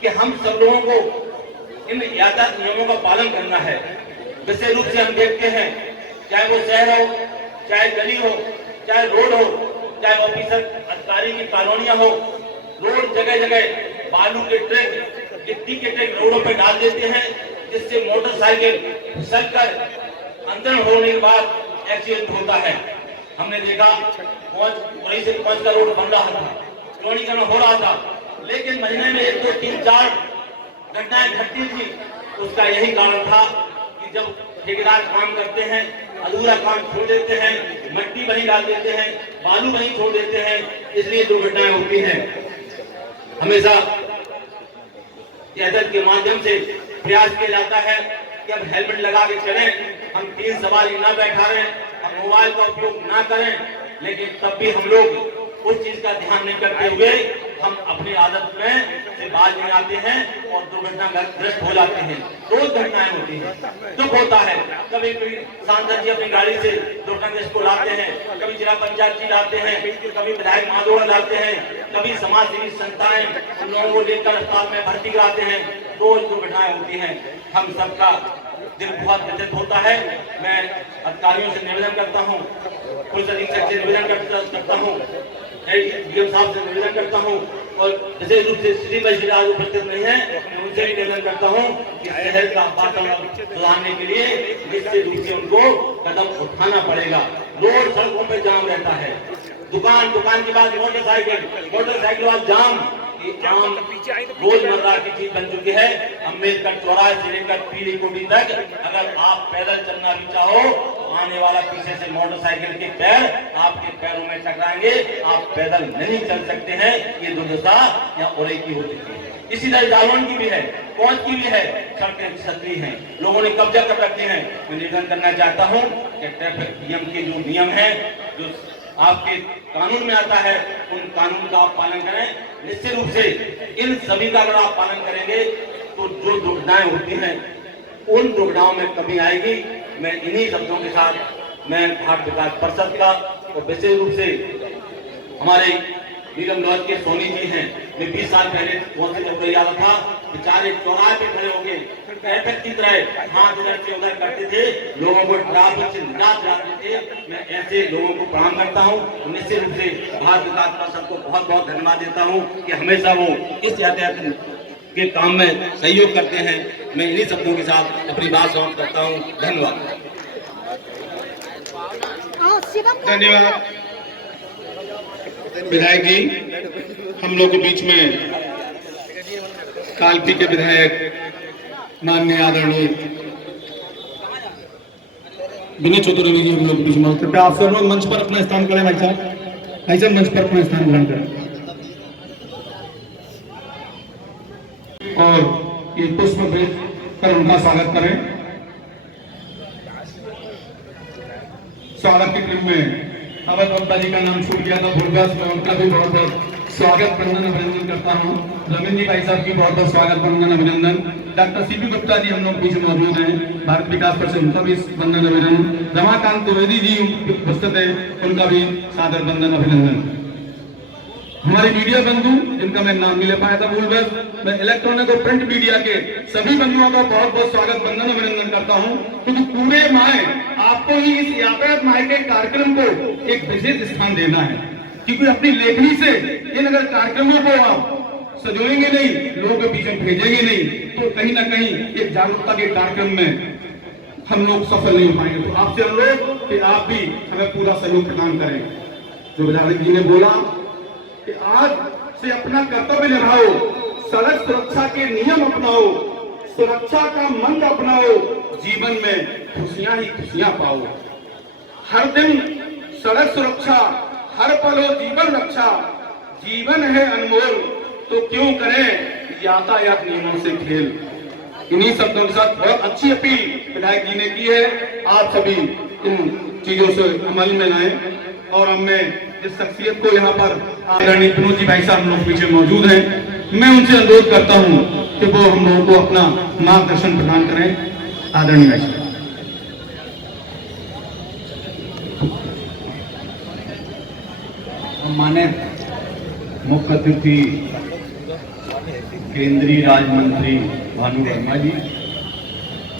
कि हम सब लोगों को इन यातायात नियमों का पालन करना है। विशेष रूप से हम देखते हैं, चाहे वो शहर हो, चाहे गली हो, चाहे रोड हो, चाहे ऑफिसर अधिकारी की कॉलोनियां हो, रोड जगह जगह बालू के ट्रक, गिट्टी के ट्रक रोडों पर डाल देते हैं, जिससे मोटरसाइकिल फिसलकर अंदर होने के बाद एक्सीडेंट होता है। हमने देखा वहीं से पहुंच का रोड बन रहा था, चौड़ीकरण हो रहा था, लेकिन महीने में 1, 2, 3, 4 घटनाएं घटती थी। उसका यही कारण था कि जब ठेकेदार काम करते हैं, अधूरा काम छोड़ देते हैं, मिट्टी वहीं डाल देते हैं, बालू वहीं छोड़ देते हैं, इसलिए दुर्घटनाएं होती हैं। हमेशा यातायात के माध्यम से प्रयास किया जाता है कि अब हेलमेट लगा के चलें, हम 3 सवारी ना बैठा रहे, हम मोबाइल का उपयोग ना करें, लेकिन तब भी हम लोग उस चीज का ध्यान नहीं करते हुए हम अपनी आदत में से बाज नहीं आते हैं और दुर्घटनाग्रस्त हो जाते हैं। रोज घटनाएं होती हैं, दुख होता है। कभी कोई सांसद जी अपनी गाड़ी से दुर्घटनाग्रस्त को लाते हैं, कभी जिला पंचायत जी लाते हैं, कभी विधायक महोदय लाते हैं, कभी समाज सेवी संस्थाएं उन लोगों को लेकर अस्पताल में भर्ती कराते हैं। रोज दुर्घटनाएं होती हैं। हम सबका दिल बहुत व्यथित होता है। मैं अधिकारियों से निवेदन करता हूँ, पुलिस अधीक्षक से निवेदन करता हूँ, डीएम साहब से निवेदन करता हूँ और विशेष रूप से श्री मजिस्ट्रेट आज उपस्थित नहीं है, मैं उनसे भी निवेदन करता हूँ कि शहर का वातावरण सुधारने के लिए निश्चित रूप से उनको कदम उठाना पड़ेगा। रोड सड़कों पे जाम रहता है, दुकान के बाद मोटरसाइकिल वाला जाम आम रोजमर्रा की चीज बन चुकी है। अम्बेडकर चौराहे से लेकर पीली कोठी तक अगर आप पैदल चलना भी चाहो तो आने वाला पीछे से मोटरसाइकिल के पैर आपके पैरों में टकराएंगे, आप पैदल नहीं चल सकते हैं। ये दुर्दशा या उरई की हो चुकी है। इसी तरह जालौन की भी है, पहुंच की भी है, सड़कें छतरी हैं, लोगों ने कब्जा कर रखे हैं। मैं निवेदन करना चाहता हूँ कि ट्रैफिक नियम के जो नियम है, जो आपके कानून में आता है, उन कानून का आप पालन करें। निश्चित रूप से इन सभी का अगर आप पालन करेंगे तो जो दुर्घटनाएं होती हैं उन दुर्घटनाओं में कमी आएगी। मैं इन्हीं शब्दों के साथ मैं घाट विकास परिषद का और विशेष रूप से हमारे नीलम लॉज के सोनी जी हैं, मैं 20 साल पहले बहुत से जब याद था, बेचारे चौराहे पे खड़े हो गए ट्रैफिक की तरह हाथ इधर से उधर करते थे, लोगों को ट्रैफिक से निजात दिलाते थे। मैं ऐसे लोगों को प्रणाम करता हूँ। निश्चित रूप से भारत विकास परिषद को बहुत बहुत धन्यवाद देता हूँ कि हमेशा वो इस यातायात के काम में सहयोग करते हैं। मैं इन्हीं शब्दों के साथ अपनी बात समाप्त करता हूँ। धन्यवाद। धन्यवाद विधायक जी। हम लोग के बीच में कालपी के विधायक माननीय आदरणीय विनय चतुर्वेदी जी हम लोग के बीच में, कृपया आप सब लोग मंच पर अपना स्थान करें। भाई साहब मंच पर अपना स्थान ग्रहण करें और ये पुष्प भेंट कर उनका स्वागत करें। स्वागत के क्रम में अवध बब्बा जी का नाम छूट गया था, भूलगास में उनका भी बहुत बहुत स्वागत वंदन अभिनंदन करता हूँ। रविंद्र जी भाई साहब की बहुत बहुत स्वागत वंदन अभिनंदन। डॉक्टर सीपी गुप्ता जी हम लोग बीच में मौजूद हैं, भारत विकास परिषद, उनका भी वंदन अभिनंदन। रमाकांत द्विवेदी जी उपस्थित है, उनका भी सादर वंदन अभिनंदन। हमारे मीडिया बंधु जिनका मैं नाम नहीं ले पाया था भूलगास, मैं इलेक्ट्रॉनिक और प्रिंट मीडिया के सभी बंधुओं का बहुत बहुत स्वागत वंदन अभिनंदन करता हूँ, क्योंकि पूरे माह आपको ही इस यातायात माह के कार्यक्रम को एक विशेष स्थान देना है। क्योंकि अपनी लेखनी से इन अगर कार्यक्रमों को आप सजोएंगे नहीं, लोगों के बीच में भेजेंगे नहीं, तो कहीं ना कहीं एक जागरूकता के कार्यक्रम में हम लोग सफल नहीं हो पाएंगे। तो आपसे अनुरोध कि आप भी हमें पूरा सहयोग प्रदान करें। जो विधायक जी ने बोला कि आज से अपना कर्तव्य निभाओ, सड़क सुरक्षा के नियम अपनाओ, सुरक्षा का मंत्र अपनाओ, जीवन में खुशियां ही खुशियां पाओ। हर दिन सड़क सुरक्षा, हर पल हो जीवन रक्षा, जीवन है अनमोल तो क्यों करें यातायात नियमों से खेल। इन्हीं शब्दों के साथ बहुत अच्छी अपील विधायक जी ने की है, आप सभी इन चीजों से अमल में लाएं। और हमें जिस शख्सियत को यहाँ पर आदरणीय विनोद जी भाई साहब लोग पीछे मौजूद हैं, मैं उनसे अनुरोध करता हूँ कि वो हम लोगों को अपना मार्गदर्शन प्रदान करें। आदरणीय भाई साहब। सम्मानित मुख्य अतिथि केंद्रीय राज्य मंत्री भानु वर्मा जी,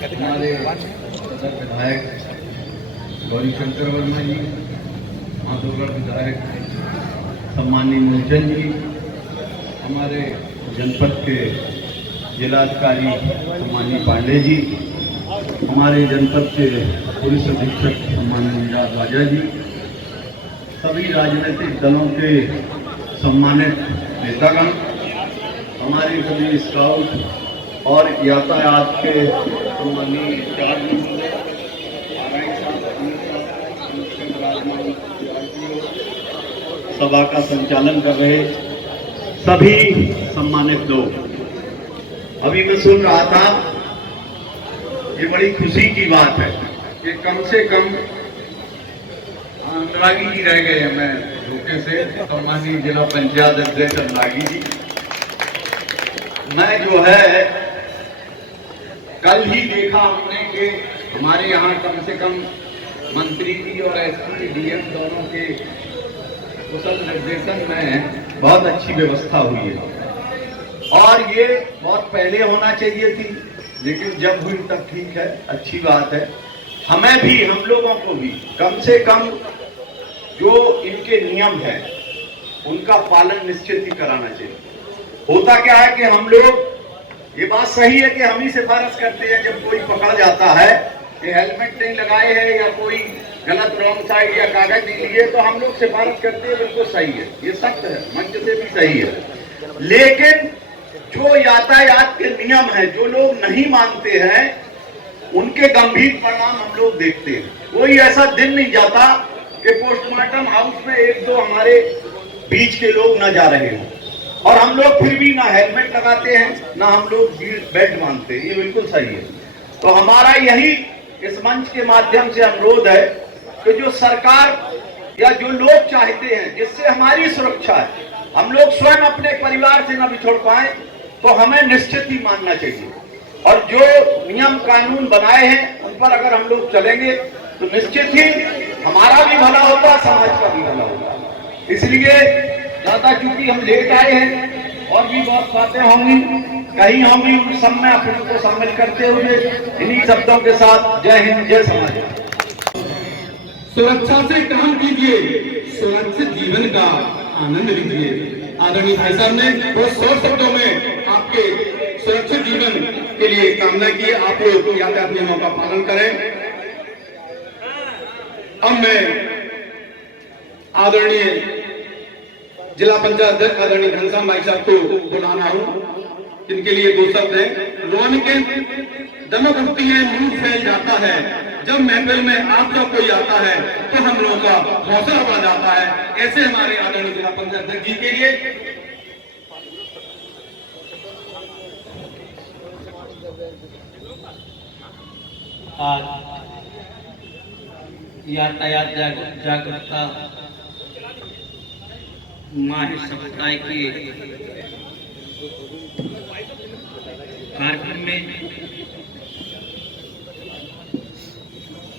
हमारे सदर विधायक गौरीशंकर वर्मा जी, माधोगढ़ विधायक सम्मानीय मूलचंद जी, हमारे जनपद के जिलाधिकारी सम्मानीय पांडे जी, हमारे जनपद के पुलिस अधीक्षक सम्मानीय निराज राजा जी, सभी राजनीतिक दलों के सम्मानित नेतागण, हमारे सभी स्काउट और यातायात के सम्मानीय इंचार्ज, सभा का संचालन कर रहे सभी सम्मानित लोग। अभी मैं सुन रहा था ये बड़ी खुशी की बात है कि कम से कम अनुरागी जी रह गए हैं, मैं धोखे से, सम्मानीय जिला पंचायत अध्यक्ष अनुरागी जी। मैं जो है कल ही देखा हमने कि हमारे यहाँ कम से कम मंत्री जी और एसपी डीएम दोनों के कुशल निर्देशन में बहुत अच्छी व्यवस्था हुई है और ये बहुत पहले होना चाहिए थी, लेकिन जब हुई तब ठीक है, अच्छी बात है। हमें भी, हम लोगों को भी कम से कम जो इनके नियम है उनका पालन निश्चित ही कराना चाहिए। होता क्या है कि हम लोग, ये बात सही है कि हम ही सिफारिश करते हैं जब कोई पकड़ जाता है कि हेलमेट नहीं लगाए है या कोई गलत रॉन्ग साइड या कागज नहीं लिए, तो हम लोग सिफारिश करते हैं, बिल्कुल सही है, ये सख्त है, मंच से भी सही है। लेकिन जो यातायात के नियम है जो लोग नहीं मानते हैं उनके गंभीर परिणाम हम लोग देखते हैं। कोई ऐसा दिन नहीं जाता कि पोस्टमार्टम हाउस में एक दो हमारे बीच के लोग ना जा रहे हों, और हम लोग फिर भी ना हेलमेट लगाते हैं ना हम लोग बेल्ट बांधते हैं, ये बिल्कुल सही है। तो हमारा यही इस मंच के माध्यम से अनुरोध है कि जो सरकार या जो लोग चाहते हैं जिससे हमारी सुरक्षा है, हम लोग स्वयं अपने परिवार से न बिछड़ पाए, तो हमें निश्चित ही मानना चाहिए। और जो नियम कानून बनाए हैं उन पर अगर हम लोग चलेंगे तो निश्चित ही हमारा भी भला होगा, समाज का भी भला होगा। इसलिए ज्यादा चूंकि हम लेट आए हैं और भी बहुत बातें होंगी, कहीं होंगी, उन सब में अपने को शामिल करते हुए इन्हीं शब्दों के साथ जय हिंद, जय समाज। सुरक्षा से काम कीजिए, सुरक्षित जीवन का आनंद लीजिए। आदरणीय भाई साहब ने बहुत शॉर्ट शब्दों में आपके सुरक्षित जीवन के लिए कामना की। आप लोग यातायात नियमों का पालन करें। अब मैं आदरणीय जिला पंचायत अध्यक्ष आदरणीय घनश्याम भाई साहब को बुलाना हूं, जिनके लिए दो शब्द हैं। रोने के दमक उठती है, मुंह फैल जाता है, जब महफिल में आप सब कोई आता है तो हम लोगों का हौसला बढ़ जाता है। ऐसे हमारे आदरणीय जिला पंचायत अध्यक्ष जी के लिए आज यातायात जागरूकता माह सप्ताह के कार्यक्रम में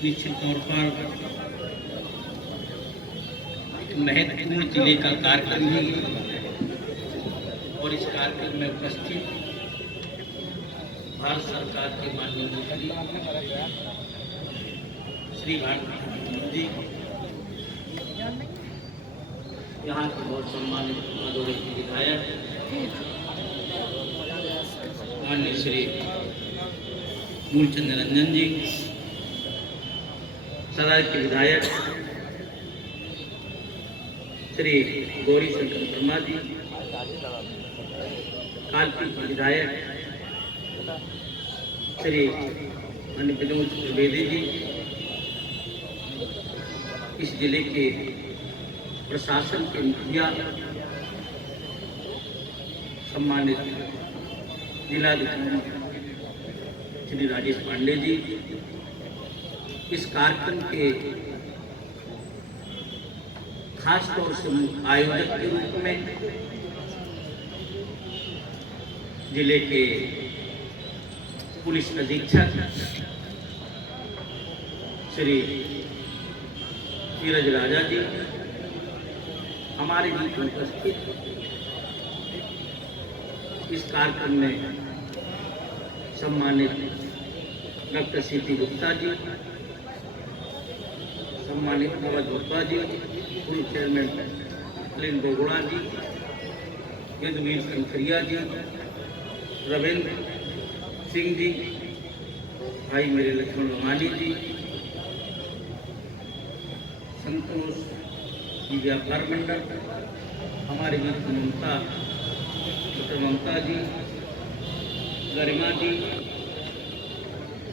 निश्चित तौर पर महत्वपूर्ण जिले का कार्यक्रम है और इस कार्यक्रम में उपस्थित भारत सरकार के माननीय मंत्री श्री भारत जी, यहाँ के बहुत सम्मानित भदोही के विधायक माननीय श्री मूलचंद रंजन जी, सराय के विधायक श्री गौरी शंकर वर्मा जी, कालपी के विधायक श्री विनोद त्रिवेदी जी, इस जिले के प्रशासन के मुखिया सम्मानित जिलाधिकारी श्री राजेश पांडे जी, इस कार्यक्रम के खास तौर से आयोजक के रूप में जिले के पुलिस अधीक्षक श्री धीरज राजा जी, हमारे बीच उपस्थित इस कार्यक्रम में सम्मानित डॉक्टर सीपी गुप्ता जी, सम्मानित नवज गुप्ता जी, पूर्व चेयरमैन अलिन बोगुड़ा जी, यदुवीर कंकरिया जी, रविंद्र सिंह जी, भाई मेरे लक्ष्मण माली जी, संतोष जी व्यापार मंडल, हमारे बीच ममता डॉक्टर ममता जी, गरिमा जी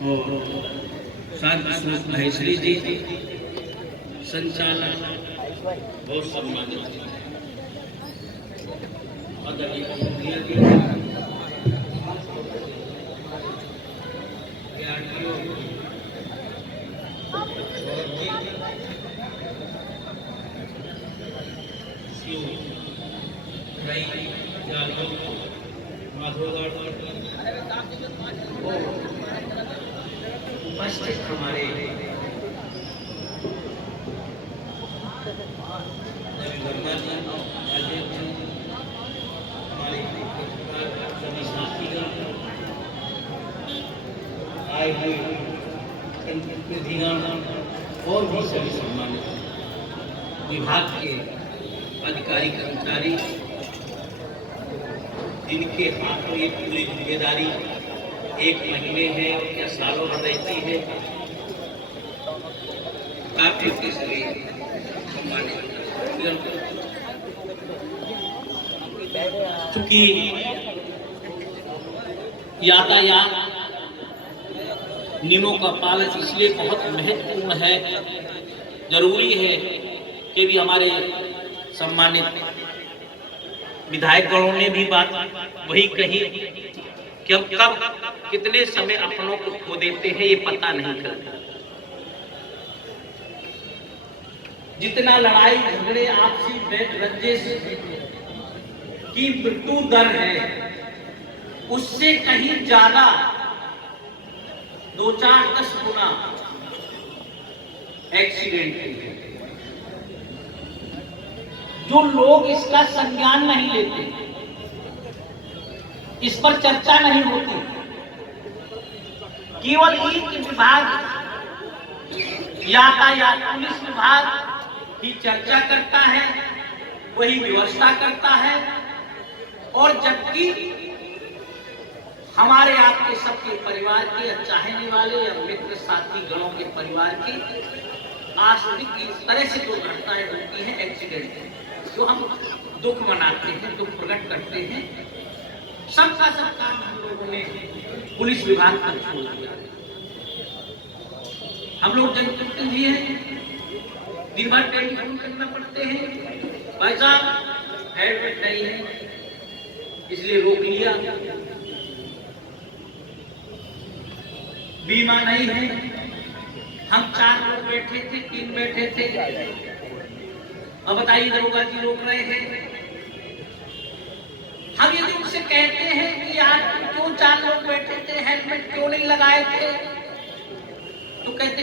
और साथ महेश्वरी जी, संचालक बहुत सम्मानित आदरणीय DRDO गौरव जी, सीओ रई यादव माधोगढ़ और उपस्थित हमारे रवि वर्मा जी, अजय जी, हमारे सभी साथीगण, आए हुए प्रतिनिधिगण और भी सभी सम्मानित विभाग के अधिकारी कर्मचारी, जिनके हाथों ये पूरी जिम्मेदारी एक महीने है और क्या सालों भर रहती है, काफी के सभी सम्मानित। चूंकि यातायात नियमों का पालन इसलिए बहुत महत्वपूर्ण है, जरूरी है कि भी हमारे सम्मानित विधायकगणों ने भी बात वही कही कि हम कब कितने समय अपनों को खो देते हैं ये पता नहीं करता। जितना लड़ाई झगड़े आपसी रंजिश की मृत्यु दर है, उससे कहीं ज्यादा 2-4-10 गुना एक्सीडेंट है। जो लोग इसका संज्ञान नहीं लेते, इस पर चर्चा नहीं होती, केवल एक विभाग यातायात पुलिस विभाग की चर्चा करता है, वही व्यवस्था करता है, और जबकि हमारे आपके सबके परिवार के या चाहने वाले या मित्र साथी गणों के परिवार की आश्रित इस तरह से जो घटनाएं होती हैं, एक्सीडेंट, जो हम दुख मनाते हैं, दुख प्रकट करते हैं, सबका सब काम हम लोगों ने पुलिस विभाग पर छोड़ दिया। हम लोग जनप्रतिनिधि हैं, दिन भर टेलीफोन करना पड़ते हैं, भाई साहब हेलमेट नहीं है इसलिए रोक लिया, बीमा नहीं है, हम 4 लोग बैठे थे, 3 बैठे थे, अब बताइए दरोगा जी रोक रहे हैं। हम यदि उनसे कहते हैं कि यार क्यों 4 लोग बैठे थे, हेलमेट क्यों नहीं लगाए थे, तो कहते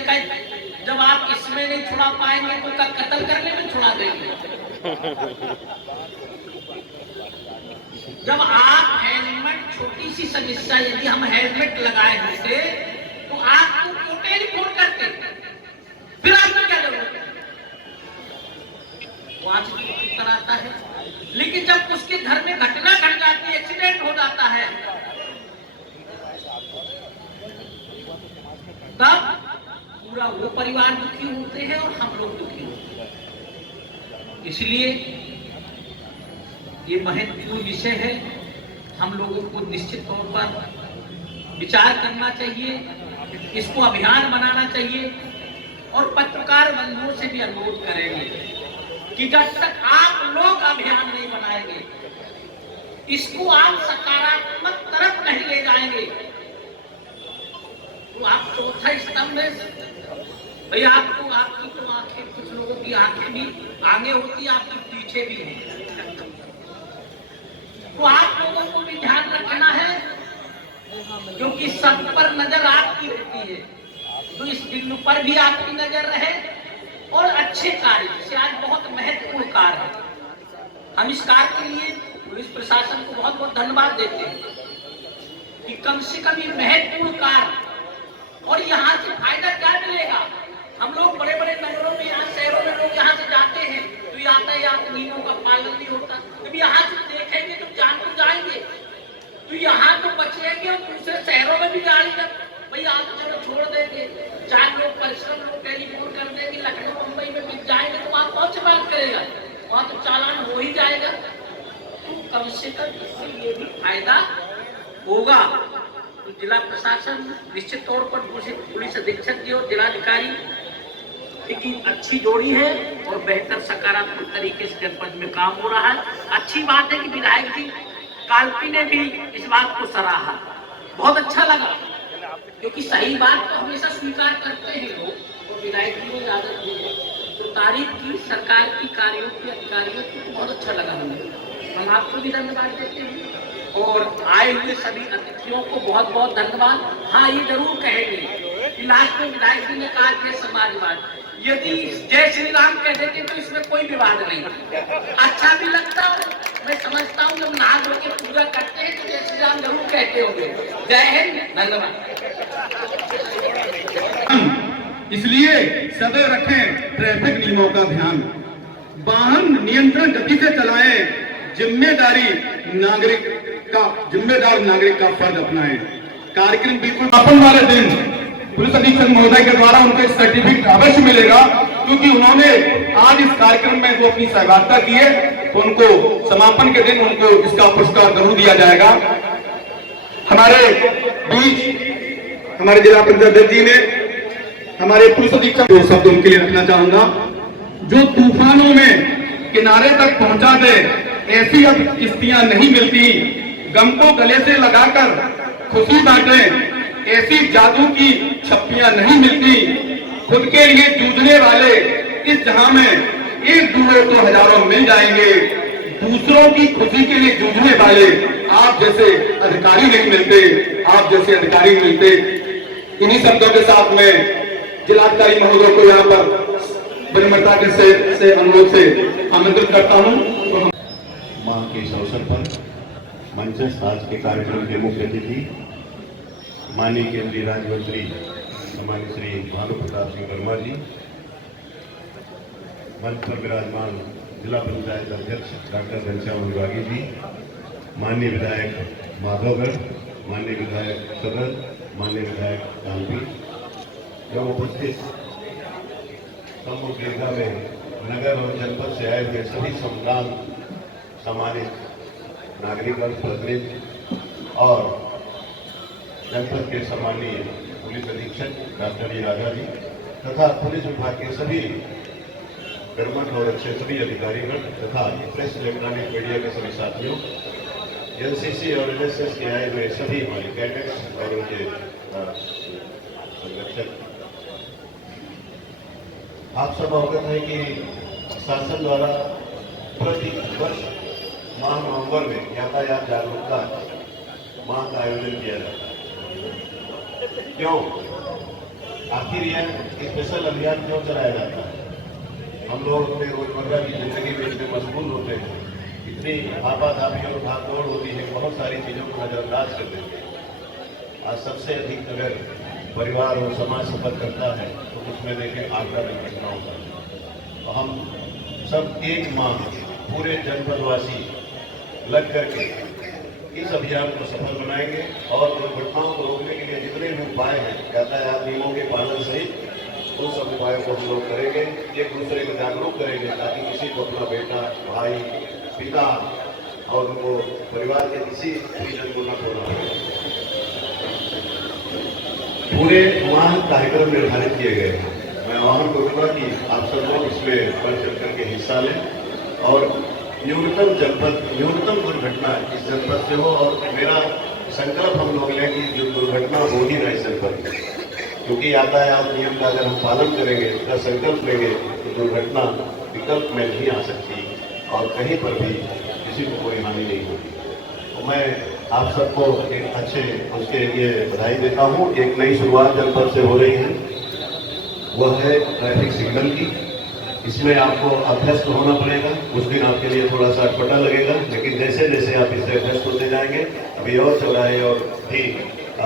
जब आप इसमें नहीं छुड़ा पाएंगे तो का कत्ल करने में छुड़ा देंगे। जब आप हेलमेट, छोटी सी समस्या, यदि हम हेलमेट लगाए होते तो आपको क्यों टेलीफोन करते, फिर आपको क्या जरूरत है? वहां से उत्तर आता है। लेकिन जब उसके घर में घटना घट जाती है, एक्सीडेंट हो जाता है, तब पूरा वो परिवार दुखी होते हैं और हम लोग दुखी होते हैं। इसलिए ये महत्वपूर्ण विषय है, हम लोगों को निश्चित तौर पर विचार करना चाहिए, इसको अभियान बनाना चाहिए, और पत्रकार बंधुओं से भी अनुरोध करेंगे कि जब तक आप लोग अभियान नहीं बनाएंगे, इसको आप सकारात्मक तरफ नहीं ले जाएंगे, तो आप चौथा स्तंभ में भाई आपको, आपकी तो आंखें, कुछ लोगों की आंखें भी आगे होती है, आपके पीछे भी है, तो आप लोगों को भी ध्यान रखना है, क्योंकि सब पर नजर आपकी रहती है, तो इस बिंदु पर भी आपकी नजर रहे, और अच्छे कार्य, जैसे आज बहुत महत्वपूर्ण कार्य है, हम इस कार्य के लिए पुलिस प्रशासन को बहुत बहुत धन्यवाद देते हैं कि कम से कम ये महत्वपूर्ण कार्य, और यहाँ से फायदा क्या मिलेगा? हम लोग बड़े बड़े नगरों में, यहाँ शहरों में लोग यहाँ से जाते हैं तो यातायात नियमों का पालन नहीं होता, जब यहाँ से देखेंगे तो जान तो जाएंगे, तो यहाँ तो बचेंगे और दूसरे शहरों में भी गाड़ी का भाई आप चलो छोड़ देंगे, 4 लोग परिश्रम, लोग टेलीफोन कर देंगे, लखनऊ मुंबई में मिल जाएंगे, तो वहाँ कौन सी बात करेगा, वहाँ तो चालान हो ही जाएगा। तो कम से कम इससे ये भी फायदा होगा। तो जिला प्रशासन निश्चित तौर पर पुलिस अधीक्षक जी और जिलाधिकारी की अच्छी जोड़ी है और बेहतर सकारात्मक तरीके से जनपद में काम हो रहा है। अच्छी बात है कि विधायक जी कालपी ने भी इस बात को सराहा, बहुत अच्छा लगा। क्योंकि सही बात तो हमेशा स्वीकार करते हैं लोग, और विधायक जी को इजाजत दी है तो तारीफ की सरकार की कार्यों की, अधिकारियों को बहुत अच्छा लगा हमें। हम आपको भी धन्यवाद देते हैं और आए हुए सभी अतिथियों को बहुत बहुत धन्यवाद। हाँ, ये जरूर कहेंगे कि लास्ट में विधायक जी ने कहा कि समाजवाद, यदि जय श्री राम कह देते तो इसमें कोई विवाद नहीं, अच्छा भी लगता। और मैं समझता हूँ जब नहा धो के पूजा करते हैं तो जय श्री राम जरूर कहते होंगे। जय हिंद, धन्यवाद। इसलिए सदैव रखें ट्रैफिक नियमों का ध्यान, वाहन नियंत्रण गति से चलाएं, जिम्मेदार नागरिक का फर्ज अपनाएं। कार्यक्रम बिल्कुल समापन वाले दिन पुलिस अधीक्षक महोदय के द्वारा उनको एक सर्टिफिकेट अवश्य मिलेगा, क्योंकि उन्होंने आज इस कार्यक्रम में जो अपनी सहभागिता की है तो उनको समापन के दिन उनको इसका पुरस्कार जरूर दिया जाएगा। हमारे बीच हमारे जिला पंचायत जी ने हमारे पुलिस अधीक्षक दो शब्द उनके लिए रखना चाहूंगा। जो तूफानों में किनारे तक पहुंचा दे, ऐसी अब किश्तियां नहीं मिलती। गम को गले से लगाकर खुशी बांटे, ऐसी जादू की छप्पियां नहीं मिलती। खुद के लिए जूझने वाले इस जहां में एक दूसरे तो हजारों मिल जाएंगे। दूसरों की खुशी के लिए जूझने वाले आप जैसे अधिकारी नहीं मिलते, आप जैसे अधिकारी मिलते। इन्हीं शब्दों के साथ में जिलाधिकारी महोदय को यहाँ पर विनम्रता के से अनुरोध से आमंत्रित करता हूँ। तो माह के इस अवसर पर मंचस्थ आज के कार्यक्रम के मुख्य अतिथि माननीय केंद्रीय राज्य मंत्री सम्मानित श्री भानु प्रताप सिंह वर्मा जी, मंच पर विराजमान जिला पंचायत अध्यक्ष डॉक्टर घनश्याम अनुरागी जी, माननीय विधायक माधवगढ़, माननीय विधायक सदर, माननीय विधायक कांपी एवं उपस्थित समूह दीर्घा में नगर और जनपद से आए हुए सभी सम्मान सम्मानित नागरिक प्रतिनिधि और जनपद के सम्मानीय पुलिस अधीक्षक डॉक्टर डी राजा जी तथा पुलिस विभाग के सभी कर्मठ और अच्छे सभी अधिकारीगण तथा प्रेस इलेक्ट्रॉनिक मीडिया के सभी साथियों, एनसीसी और एनएसएस के आए हुए सभी हमारे कैडेट्स और उनके संरक्षक, आप सब अवगत है कि शासन द्वारा प्रति वर्ष माह नवंबर में यातायात जागरूकता माह का आयोजन किया जाता है। क्यों? आखिर यह स्पेशल अभियान क्यों चलाया जाता है? हम लोग अपने रोजमर्रा की जिंदगी में इतने मशगूल होते हैं, इतनी आपाधापी और भागदौड़ होती है, बहुत सारी चीजों को नजरअंदाज कर देते हैं। आज सबसे अधिक अगर परिवार और समाज सफर करता है तो उसमें देखें आपदा दुर्घटनाओं का। तो हम सब एक माह पूरे जनपदवासी लग करके इस अभियान को सफल बनाएंगे और दुर्घटनाओं को रोकने के लिए जितने भी उपाय हैं यातायात नियमों के पालन सहित उन सब उपायों को हम लोग करेंगे, एक दूसरे को जागरूक करेंगे ताकि किसी को अपना बेटा, भाई, पिता और उनको परिवार के किसी परिजन को न खोना पड़े। पूरे माह कार्यक्रम निर्धारित किए गए हैं। मैं आह्वान करूँगा कि आप सब लोग इसमें बढ़ चढ़ करके हिस्सा लें और न्यूनतम दुर्घटना इस जनपद से हो। और मेरा संकल्प हम लोग लें कि जो दुर्घटना हो ही ना इस जनपद में, क्योंकि यातायात नियम का अगर हम पालन करेंगे, उसका संकल्प लेंगे तो दुर्घटना विकल्प में नहीं आ सकती और कहीं पर भी किसी को कोई हानि नहीं होगी। तो मैं आप सबको एक अच्छे उसके लिए बधाई देता हूँ। एक नई शुरुआत जनपद से हो रही है, वह है ट्रैफिक सिग्नल की। इसमें आपको अभ्यस्त होना पड़ेगा, उस दिन आपके लिए थोड़ा सा अटपटा लगेगा, लेकिन जैसे जैसे आप इससे अभ्यस्त होते जाएंगे, अभी और चौराहे और भी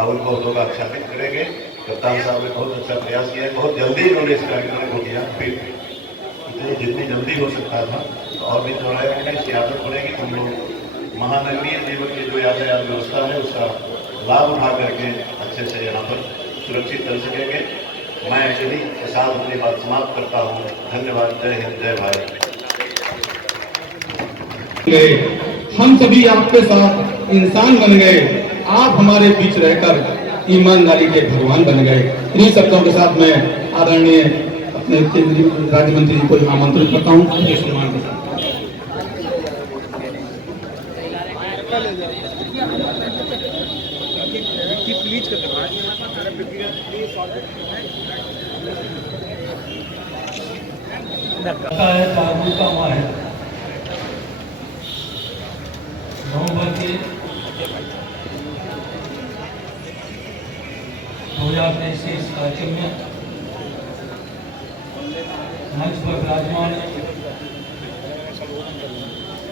उनको लोग आच्छादित करेंगे। कप्तान साहब ने बहुत अच्छा प्रयास किया है, बहुत जल्दी उन्होंने इस कार्यक्रम को किया, फिर जितनी जल्दी हो सकता था और भी चौराहे में इसकी आदत पड़ेगी। हम लोग महानगरीय जीवन की जो यातायात व्यवस्था है उसका लाभ उठा करके अच्छे से यहाँ पर सुरक्षित कर सकेंगे। मैं यही के साथ अपनी बात समाप्त करता हूँ। धन्यवाद। जय हिंद, जय भारत। हम सभी आपके साथ इंसान बन गए, आप हमारे बीच रहकर ईमानदारी के भगवान बन गए। इन्हीं शब्दों के साथ मैं आदरणीय अपने केंद्रीय राज्य मंत्री जी को आमंत्रित करता हूँ अपने सम्मान के साथ। प्लीज जागरूकता माह है। नवंबर के 2023 के इस कार्यक्रम में मंच पर विराजमान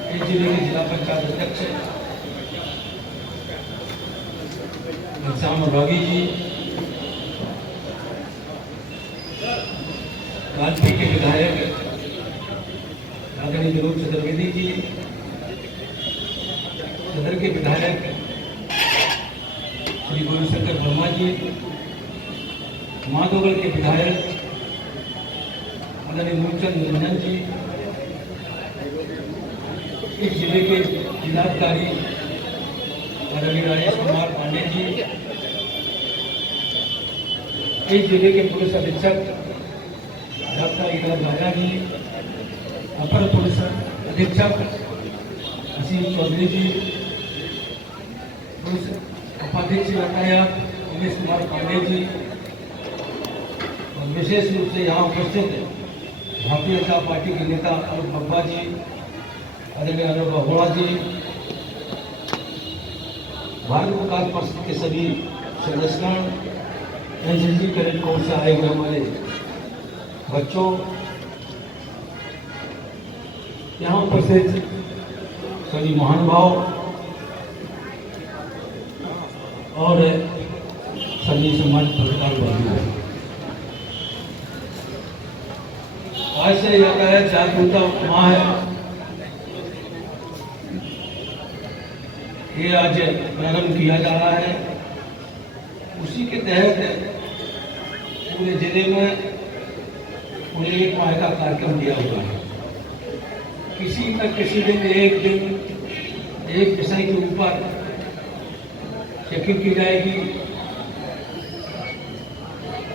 इस जिले के जिला पंचायत अध्यक्ष घनश्याम रागी जी, कानपुर के विधायक आदरणीय विनोद चतुर्वेदी जी, सदर के विधायक श्री गुरुशंकर वर्मा जी, माधोगढ़ के विधायक आदरणीय मूलचंद निरंजन जी, इस जिले के जिलाधिकारी आदरणीय राजेश कुमार पांडे जी, इस जिले के पुलिस अधीक्षक डॉक्टर इकबाल राजा जी, अपर पुलिस अधीक्षक असीम चौधरी जी, पुलिस उपाध्यक्ष यातायात उमेश कुमार पांडे जी, और विशेष रूप से यहाँ उपस्थित भारतीय जनता पार्टी के नेता अरुण बब्बा जी, आदरणीय अरुण बहोड़ा जी, भारत विकास परिषद के सभी सदस्यगण, एनसीसी कैडेट कोर से आए हुए हमारे बच्चों, यहाँ उपस्थित सभी महानुभाव और सभी समाज पत्रकार बंधु, आज से यातायात जागरूकता माह है। ये आज प्रारंभ किया जा रहा है। उसी के तहत पूरे जिले में पूरे एक माह का कार्यक्रम दिया हुआ है। किसी दिन एक विषय के ऊपर चेकिंग की जाएगी,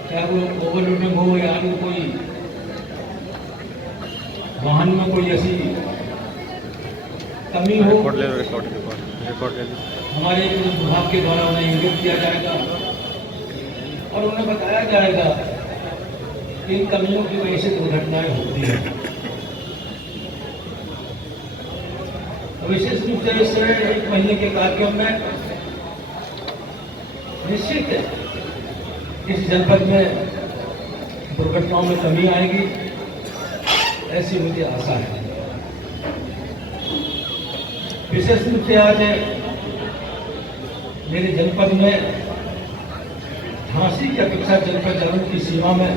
चाहे वो ओवरलोडिंग हो या कोई वाहन में कोई ऐसी कमी हो, हमारे पुलिस विभाग के द्वारा उन्हें इंगित किया जाएगा और उन्हें बताया जाएगा कि इन कमियों की वजह से दुर्घटनाएं होती हैं। विशेष रूप से इस एक महीने के कार्यक्रम में निश्चित इस जनपद में दुर्घटनाओं में कमी आएगी, ऐसी मुझे आशा है। विशेष रूप से आज मेरे जनपद में झांसी की अपेक्षा जनपद जलंधर की सीमा में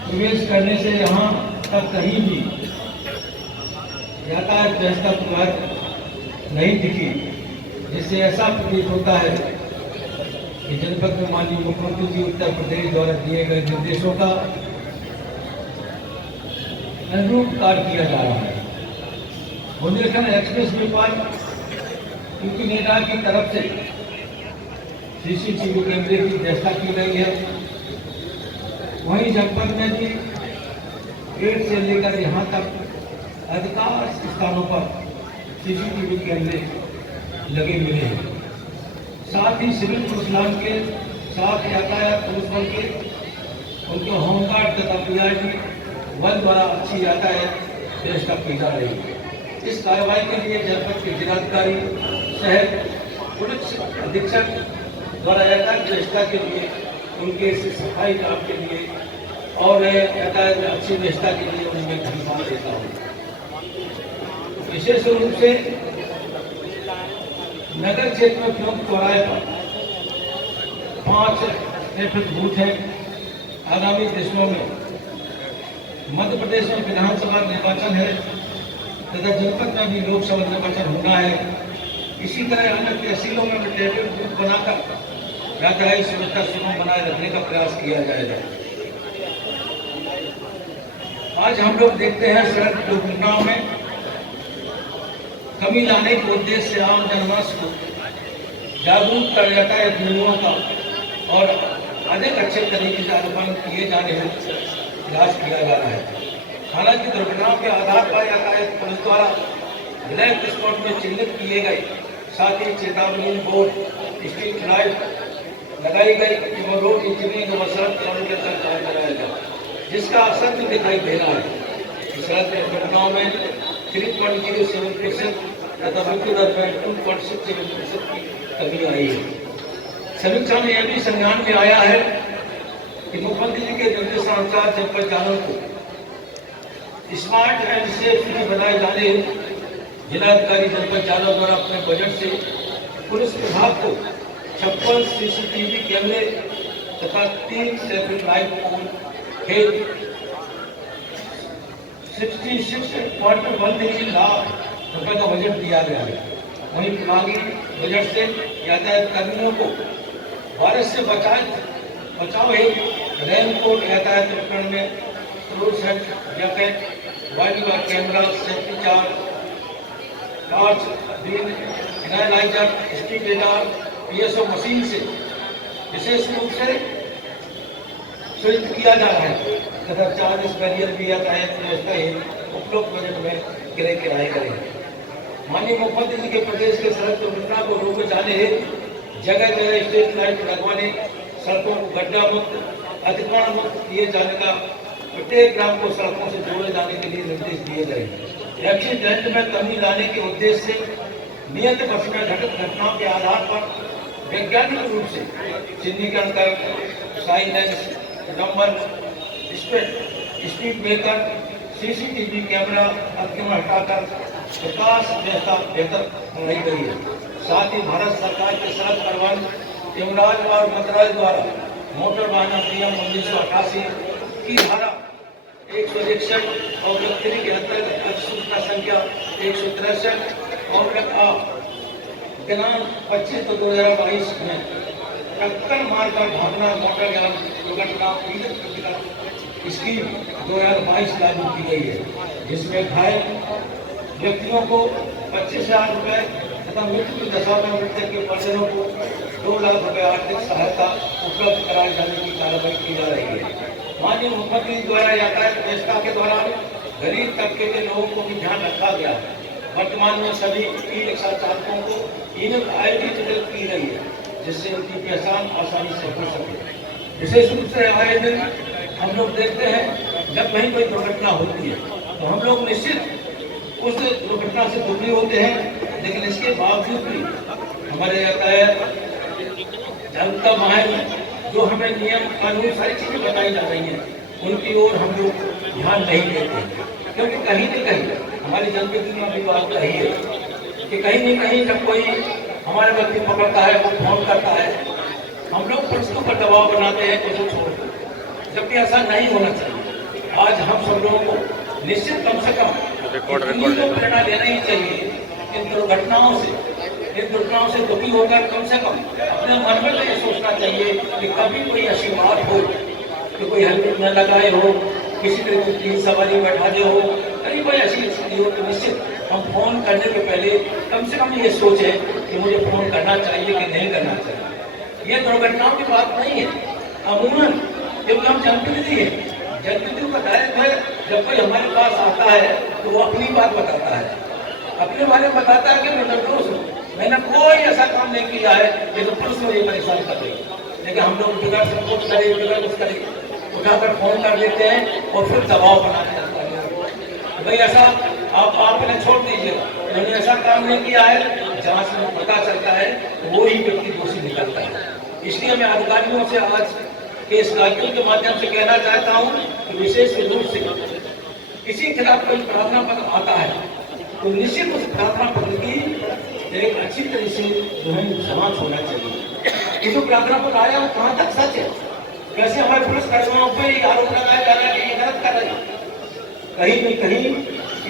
प्रवेश करने से यहाँ तक कहीं भी यातायात व्यवस्था प्रभावित नहीं दिखी, जिससे ऐसा प्रतीत होता है कि जनपद में माननीय मुख्यमंत्री जी उत्तर प्रदेश द्वारा दिए गए निर्देशों का अनुरूप कार्य किया जा रहा है। बुंदेलखंड एक्सप्रेस वे पर यूपी नेता की तरफ से सीसीटीवी कैमरे की व्यवस्था की गई है। वहीं जनपद में भी गेट से लेकर यहाँ तक अधिकांश स्थानों पर सीसीटीवी कैमरे लगे हुए हैं। साथ ही सिविल पुलिस लाइन के साथ यातायात पुलिस बल के उनके होमगार्ड तथा पीआरटी बल द्वारा अच्छी यातायात व्यवस्था की जा रही है। इस कार्रवाई के लिए जनपद के जिलाधिकारी शहर पुलिस अधीक्षक द्वारा यातायात व्यवस्था के लिए, उनके सफाई काम के लिए और यातायात अच्छी व्यवस्था के लिए उनमें धन्यवाद देता हूँ। विशेष रूप से नगर क्षेत्र में प्रमुख चौराहे पर 5 ट्रैफिक बूथ हैं। आगामी दिनों में मध्य प्रदेश में विधानसभा निर्वाचन है तथा जनपद में भी लोकसभा निर्वाचन होना है। इसी तरह अन्य तहसीलों में ट्रैफिक बूथ बनाकर यातायात सुरक्षा सुगम बनाए रखने का प्रयास किया जाएगा। आज हम लोग देखते हैं सड़क दुर्घटनाओं में कमी लाने के उद्देश्य से आम जनमानस को जागरूक कर यातायात नियमों का और अधिक अच्छे तरीके से अनुपालन किए जाने में प्रयास किया जा रहा है। हालांकि दुर्घटनाओं के आधार पर यातायात पुलिस द्वारा ब्लैक स्पॉट में चिन्हित किए गए, साथ ही चेतावनी बोर्ड, स्ट्रीट लाइट लगाई गई कि वो रोड इंजीनियरिंग व सड़क कानून के तहत काम कराया जाए। जिसका असर भी दिखाई दे रहा है। सड़क दुर्घटनाओं में 3.07% तथा मृत्यु दर में 2.67% की कमी आई है। समीक्षा में यह भी संज्ञान में आया है कि मुख्यमंत्री जी के निर्देशानुसार जनपद जालों को स्मार्ट एंड सेफ बनाए जाने जिलाधिकारी जनपद जालौर द्वारा अपने बजट से पुलिस विभाग को 56 सीसीटीवी कैमरे तथा 3 ट्रैफिक लाइट पोल हेतु 66.13 लाख रुपए का बजट दिया गया है। वहीं विभागीय बजट से यातायात कर्मियों को बारिश से बचाव हेतु रेनकोट, यातायात उपकरण में road set, jacket, wide camera, safety charge, torch, analyser, street radar, PSO machine से विशेष रूप से सुविधा किया जा रहा है तथा चार्जेस बैरियर भी यातायात व्यवस्था उपलब्ध बजट में क्रय किराए करेंगे। माननीय मुख्यमंत्री जी के प्रदेश के सड़क दुर्घटना को रोके जाने हेतु जगह जगह स्ट्रीट लाइट लगवाने, सड़कों को गड्ढा मुक्त, अतिक्रमण मुक्त किए जाने का प्रत्येक ग्राम को सड़कों से जोड़े जाने के लिए निर्देश दिए गए। एक्सीडेंट में कमी लाने के उद्देश्य से नियत वर्ष में घटित घटनाओं के आधार पर वैज्ञानिक रूप से चिन्हीकरण कर silence, number, speed breaker, CCTV camera अतिक्रमण हटाकर प्रकाश व्यवस्था बेहतर बनाई गई है। साथ ही भारत सरकार के सड़क परिवहन एवं राजमार्ग मंत्रालय द्वारा मोटर वाहन अधिनियम 1988 की धारा 161 और 3 के अंतर्गत अधिसूचना संख्या 163 दिनांक 25/2/2022 में टक्कर मारकर भागना मोटर यान दुर्घटना पीड़ित प्रतिकार स्कीम 2022 लागू की गई है, जिसमें घायल व्यक्तियों को 25,000 रुपए तथा मृत्यु की दशा में मृतक के परिजनों को 2 लाख रुपए आर्थिक सहायता उपलब्ध कराए जाने की कार्रवाई की जा रही है। माननीय मुख्यमंत्री द्वारा यातायात व्यवस्था के दौरान गरीब तबके के लोगों को भी ध्यान रखा गया है। वर्तमान में सभी ई रिक्शा चालकों को ईमेल आईडी वितरित की गई है, जिससे उनकी पहचान आसानी से हो सके। विशेष रूप से आए दिन हम लोग देखते हैं जब कहीं कोई दुर्घटना होती है तो हम लोग निश्चित उस दुर्घटना से दुखी होते हैं, लेकिन इसके बावजूद भी हमारे यातायात जागरूकता माहिर जो हमें नियम कानून सारी चीजें बताई जा रही हैं, उनकी ओर हम लोग ध्यान नहीं देते, क्योंकि कहीं न कहीं हमारी जनप्रतिनिधि में भी बात रही है कि कहीं न कहीं जब कोई हमारे व्यक्ति पकड़ता है, वो फोन करता है, हम लोग पुलिस पर दबाव बनाते हैं उसे छोड़कर, जबकि ऐसा नहीं होना चाहिए। आज हम सब लोगों को निश्चित कम से कम प्रेरणा लेना ही चाहिए। इन दुर्घटनाओं से दुखी होकर कम से कम अपने मन में ये सोचना चाहिए कि कभी कोई ऐसी बात हो कि कोई हेलमेट न लगाए हो, किसी तरह की सवारी बैठा दे हो, कहीं कोई ऐसी स्थिति हो तो निश्चित हम फोन करने के पहले कम से कम ये सोचें कि मुझे फोन करना चाहिए कि नहीं करना चाहिए। ये दुर्घटनाओं की बात नहीं है, अमूमन क्योंकि हम जनप्रतिनिधि हैं, जनप्रतिनिधि का दायित्व है जब कोई हमारे पास आता है तो वो अपनी बात बताता है, अपने बारे में बताता है कि मैं निर्दोष हूँ, मैंने कोई ऐसा काम नहीं किया है, ये तो पुलिस मुझे परेशान कर रही है। लेकिन हम लोग बिगड़ सब कुछ करें, बिगड़ कुछ करें, उठाकर फोन कर देते हैं और फिर दबाव बनाते रहते हैं। भाई ऐसा आपने छोड़ दीजिए, उन्होंने ऐसा काम नहीं किया है, जांच में पता चलता है वो ही व्यक्ति दोषी निकलता है। इसलिए मैं अधिकारियों से आज के इस कार्यक्रम के माध्यम से कहना चाहता हूँ कि विशेष रूप से किसी के खिलाफ कोई प्रार्थना पत्र आता है तो निश्चित उस प्रार्थना पत्र की एक अच्छी तरह से जो है जांच होना चाहिए कि जो प्रार्थना पत्र आया वो कहाँ तक सच है। कैसे हमारे पुलिस कर्मियों पर आरोप लगाया जा रहा है कि ये गलत कर रहे हैं, कहीं न कहीं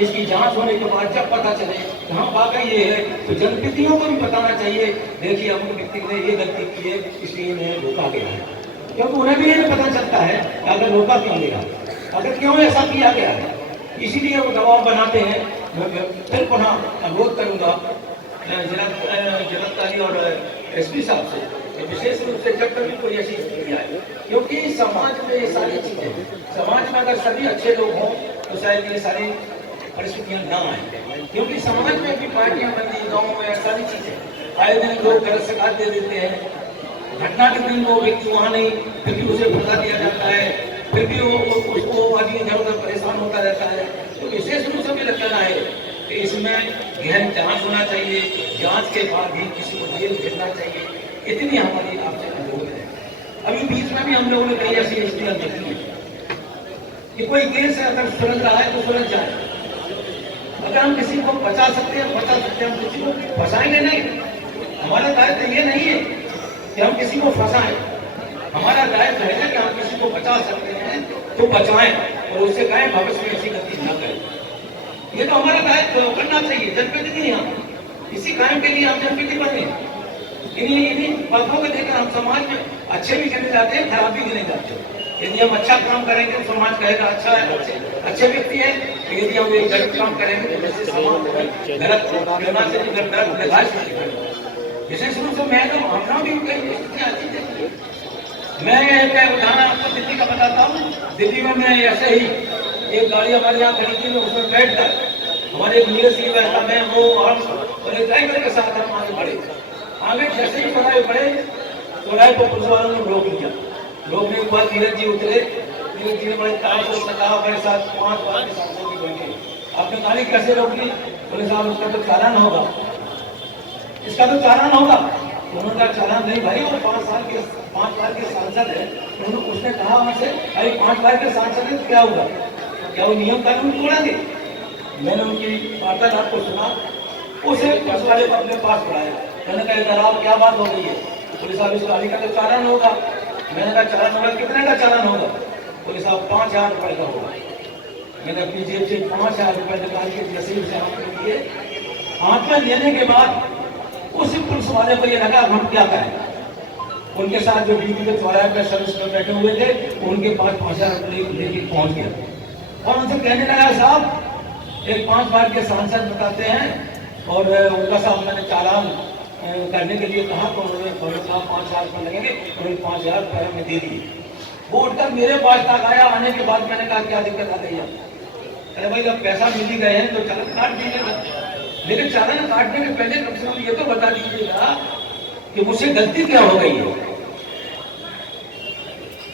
इसकी जांच होने के बाद जब पता चले कहाँ वाकई ये है तो जनप्रतिनिधियों को भी बताना चाहिए, देखिए अमुक व्यक्ति ने ये गलती की है इसलिए इन्हें रोका गया है, क्योंकि उन्हें भी ये पता चलता है कि अगर रोका क्यों गया, अगर क्यों ऐसा किया गया है, इसीलिए वो दबाव बनाते हैं। मैं फिर पुनः अनुरोध करूंगा जिलाधिकारी और एसपी साहब से विशेष रूप से जब कभी कोई ऐसी स्थिति आए, क्योंकि समाज में ये सारी चीजें, समाज में अगर सभी अच्छे लोग हों तो शायद ये सारी परिस्थितियां ना आए, क्योंकि समाज में भी पार्टियां बनती, गाँव में सारी चीजें आए दिन लोग गलत शिकायत दे देते हैं, घटना के दिन वो व्यक्ति वहाँ नहीं, क्योंकि उसे भगा दिया जाता है, फिर भी वो आदमी इधर उधर परेशान होता रहता है। तो विशेष रूप से मुझे कहना है कि इसमें गहन जांच होना चाहिए, जांच के बाद ही किसी को जेल भेजना चाहिए, इतनी हमारी आपसे अनुरोध है। अभी बीच में भी हम लोगों ने कई ऐसी स्थितियां देखी है कि कोई केस अगर सुलझ रहा है तो सुलझ जाए। अगर हम किसी को बचा सकते हैं हम किसी को फंसाएंगे नहीं। हमारा दायित्व ये नहीं है कि हम किसी को फंसाएं, हमारा दायित्व है कि हम किसी को बचा सकते हैं तो बचाएं और उससे कहें भविष्य में ऐसी गलती न करें। ये तो हमारा दायित्व करना चाहिए। जनप्रतिनिधि हम इसी काम के लिए हम जनप्रतिनिधि बने। इन्हीं बातों को देखकर हम समाज में अच्छे भी गिने जाते हैं, खराब भी गिने जाते हैं। यदि हम अच्छा काम करेंगे तो समाज कहेगा अच्छा है, अच्छे व्यक्ति है। यदि हम एक गलत काम करेंगे तो जैसे समाज गलत करना से गलत निगाह से विशेष रूप से मैं तो भावना भी कई स्थितियां आती थी। मैं एक उदाहरण आपको दिल्ली का बताता हूँ। दिल्ली में मैं ऐसे ही एक गाड़ी हमारे यहाँ खड़ी थी, मैं उसमें बैठ कर हमारे एक नीरज सिंह बैठा, मैं वो और एक ड्राइवर के साथ हम आगे बढ़े। आगे जैसे ही चौराहे बढ़े, चौराहे को पुलिस वालों ने रोक लिया। रोकने के बाद नीरज जी उतरे। नीरज जी ने बड़े तार से कहा मेरे साथ 5 बार के सांसद भी बैठे, आपने गाड़ी कैसे रोक ली? बोले साहब उसका तो चालान होगा, इसका तो चालान होगा। उन्होंने कहा चालान नहीं भाई, वो 5 बार के सांसद है। उसने कहा हमसे भाई 5 बार के सांसद है तो क्या हुआ, क्या वो नियम कानून तोड़ेंगे? मैंने उनकी वार्तालाप को सुना, उसे पुलिस वाले को अपने पास बुलाया। मैंने कहा इधर आप क्या बात हो गई है? पुलिस साहब इस गाड़ी का तो चालान होगा। मैंने कहा चालान होगा, कितने का चालान होगा? पुलिस साहब 5000 रुपए का होगा। मैंने अपनी जेब से 5000 रुपए निकाल के नसीब से हाथ में दिए। हाथ में लेने के बाद उस पुलिस वाले को ये लगा हम क्या करें। उनके साथ जो बीबी के चौराहे पे सर्विस में बैठे हुए थे उनके पास 5000 रुपये लेके पहुंच गया और उनसे कहने लगा साहब एक 5 बार के सांसद बताते हैं और उनका साहब मैंने चालान करने के लिए कहा तो उन्होंने कहा 5000 रुपये लगेंगे, उन्होंने 5000 रुपये में दे दिए। वो उठकर मेरे पास तक आया। आने के बाद मैंने कहा क्या दिक्कत आ गई है? अरे भाई जब पैसा मिल ही गए हैं तो चालान काट दीजिएगा, लेकिन चालान काटने के पहले कम से कम ये तो बता दीजिएगा कि मुझसे गलती क्या हो गई है।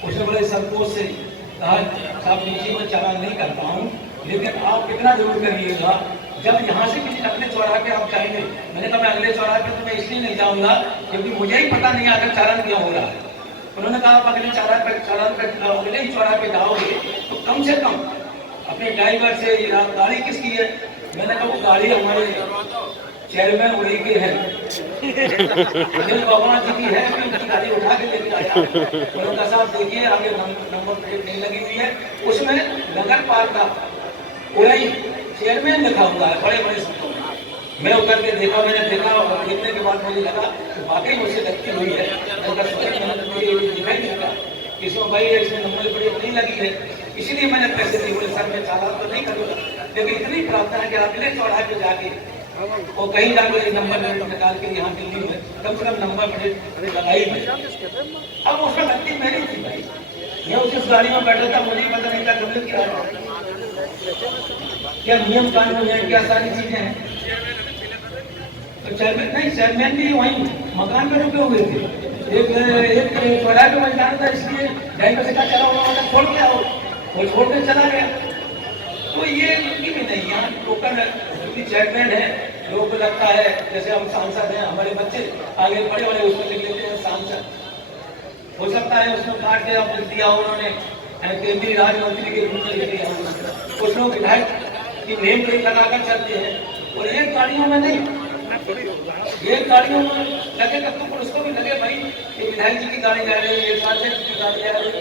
उसने बड़े संतोष से कहा साहब नीचे मैं चालान नहीं करता हूँ, लेकिन आप कितना जरूर करिएगा जब यहाँ से किसी अगले चौराहे पे आप जाएंगे। मैंने कहा मैं अगले चौराहे पे तो मैं इसलिए नहीं जाऊंगा क्योंकि मुझे ही पता नहीं आखिर चालान क्या हो रहा है। उन्होंने कहा आप अगले चौराहे पे अगले ही चौराहे पे जाओगे तो कम से कम अपने ड्राइवर से गाड़ी किसकी है? मैंने कहा वो गाड़ी हमारे चेयरमैन उड़ी की है, भगवान जी की है, उनकी गाड़ी उठा के लेके आया। उन्होंने कहा साहब देखिए आगे नंबर प्लेट नहीं लगी हुई है, उसमें नगर पालिका उड़ाई चेयरमैन लिखा हुआ है बड़े बड़े शब्दों में। मैं उतर के देखा, मैंने देखा और देखने के बाद मुझे लगा कि वाकई मुझसे गलती हुई है। मैंने दिखाई नहीं था इसमें भाई इसमें नंबर प्लेट नहीं लगी है, इसलिए मैंने पैसे दिए। बोले सर मैं चालान तो नहीं करूँगा, लेकिन इतनी प्रार्थना है कि अगले चौराहे पे जाके और कहीं जाकर नंबर प्लेट निकाल के यहाँ दिल्ली में कम से कम नंबर प्लेट लगाई है। अब उसमें गलती मेरी थी भाई, मैं उस गाड़ी में बैठा था, मुझे पता नहीं था गलती क्या नियम कानून है, क्या सारी चीजें हैं। तो चेयरमैन नहीं, चेयरमैन भी वहीं मकान में रुके हुए थे। एक चौराहे पे मैं जाना था, इसलिए ड्राइवर से कहा चला हुआ छोड़ के आओ, वो छोड़ के चला गया। तो ये भी नहीं, यहाँ टोकन चेयरमैन है, लोगों को लगता है जैसे हम सांसद हैं, हमारे बच्चे आगे बड़े वाले उसमें लिख लेते हैं सांसद। हो सकता है उसमें काट के अब दिया उन्होंने केंद्रीय राज्य मंत्री के रूप में लिख दिया। कुछ लोग विधायक की नेम प्लेट लगाकर चलते हैं और एक गाड़ियों में नहीं, एक गाड़ियों में लगे तब तो पुलिस को भी लगे भाई ये विधायक जी की गाड़ी जा रही है, ये सांसद जी की गाड़ी जा रही है,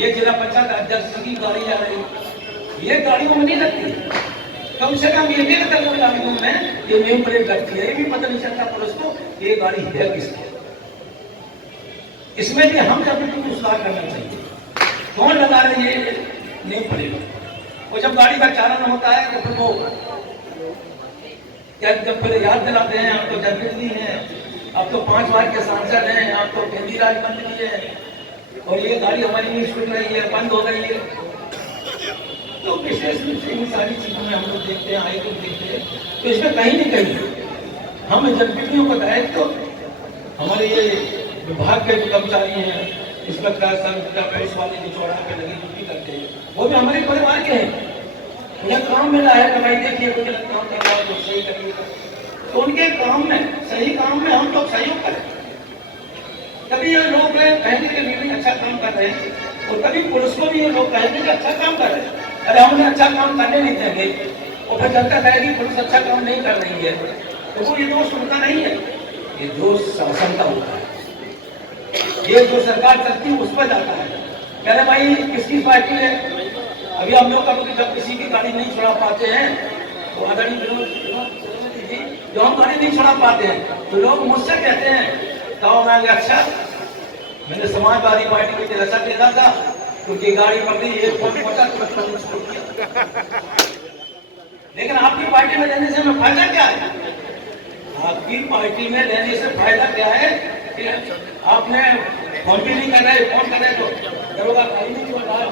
ये जिला पंचायत अध्यक्ष की गाड़ी जा रही है। ये गाड़ियों में नहीं लगती, कम से कम ये भी लगता गाड़ियों में ये नेम प्लेट लगती है, ये भी पता नहीं चलता पुलिस को ये गाड़ी है किसकी। इसमें भी हम जब भी सुधार करना चाहिए। कौन लगा रहे ये नेम प्लेट? और जब गाड़ी का चालन होता है तो फिर वो जब फिर याद दिलाते हैं आप तो जनप्रतिनिधि हैं, आप तो 5 बार के सांसद हैं, आप तो केंद्रीय राज्य मंत्री हैं और ये गाड़ी हमारी नहीं छूट रही है, बंद हो गई है। तो विशेष रूप से इन सारी चीजों में हम लोग देखते हैं, आए तो देखते हैं। तो इसमें कहीं नहीं कहीं हम जनप्रतिनिधियों का दायित्व तो हमारे ये विभाग के जो कर्मचारी हैं, इंस्पेक्टर सब पुलिस वाले जो चौराहे पे लगी ड्यूटी करते हैं, वो भी हमारे परिवार के हैं। उन्हें काम मिला है कि भाई देखिए कुछ काम कर रहा है तो सही करिए, तो उनके काम में, सही काम में हम लोग सहयोग करें। कभी ये लोग कहेंगे कि नहीं अच्छा काम कर रहे हैं, और कभी पुलिस को भी ये लोग कहेंगे कि अच्छा काम कर रहे हैं। अरे हम उन्हें अच्छा काम करने नहीं देंगे और फिर जनता कहेगी पुलिस अच्छा काम नहीं कर रही है, तो वो ये दोष उनका नहीं है, ये दोष शासन का होता है। ये जो सरकार चलती है उस पर जाता है। कह रहे भाई किसकी पार्टी है, अभी हम लोग कभी जब किसी की गाड़ी नहीं छुड़ा पाते हैं तो आदरणीय विनोद जी, जो हम गाड़ी नहीं छुड़ा पाते हैं तो लोग मुझसे कहते हैं गाँव में अच्छा मैंने समाजवादी पार्टी को जैसा देखा था क्योंकि गाड़ी पकड़ी एक लेकिन आपकी पार्टी में रहने से हमें फायदा क्या है? आपकी पार्टी में रहने से फायदा क्या है कि आपने फोन भी नहीं कर रहे, फोन कर रहे तो दरोगा गाड़ी नहीं छोड़ रहा,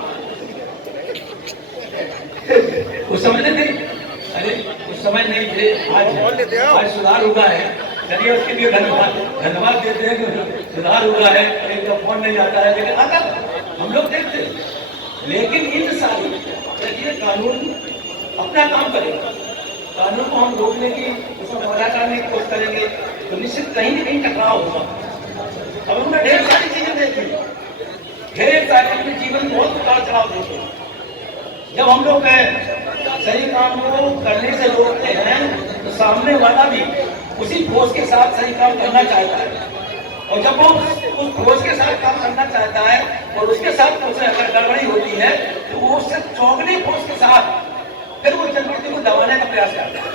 उस समय नहीं, अरे उस समय नहीं थे, आज सुधार हुआ है, चलिए उसके लिए धन्यवाद देते हैं कि सुधार हुआ है, एक तो फोन नहीं आता है लेकिन आता हम लोग देखते हैं। लेकिन इन सारी देखिए कानून अपना काम करेगा, कानून को हम रोकने की उसमें मजा करने की कोशिश करेंगे तो निश्चित कहीं न कहीं टकराव होगा। अब हमने ढेर सारी चीजें देखी, ढेर सारे अपने जीवन में बहुत उतार चढ़ाव देखे। जब हम लोग सही काम को करने से रोकते हैं तो सामने वाला भी उसी फोर्स के साथ सही काम करना चाहता है, और जब वो उस फोर्स के साथ काम करना चाहता है और उसके साथ कुछ अगर गड़बड़ी होती है तो वो उससे चौगनी फोर्स के साथ फिर वो जनप्रति को दबाने का प्रयास करता है।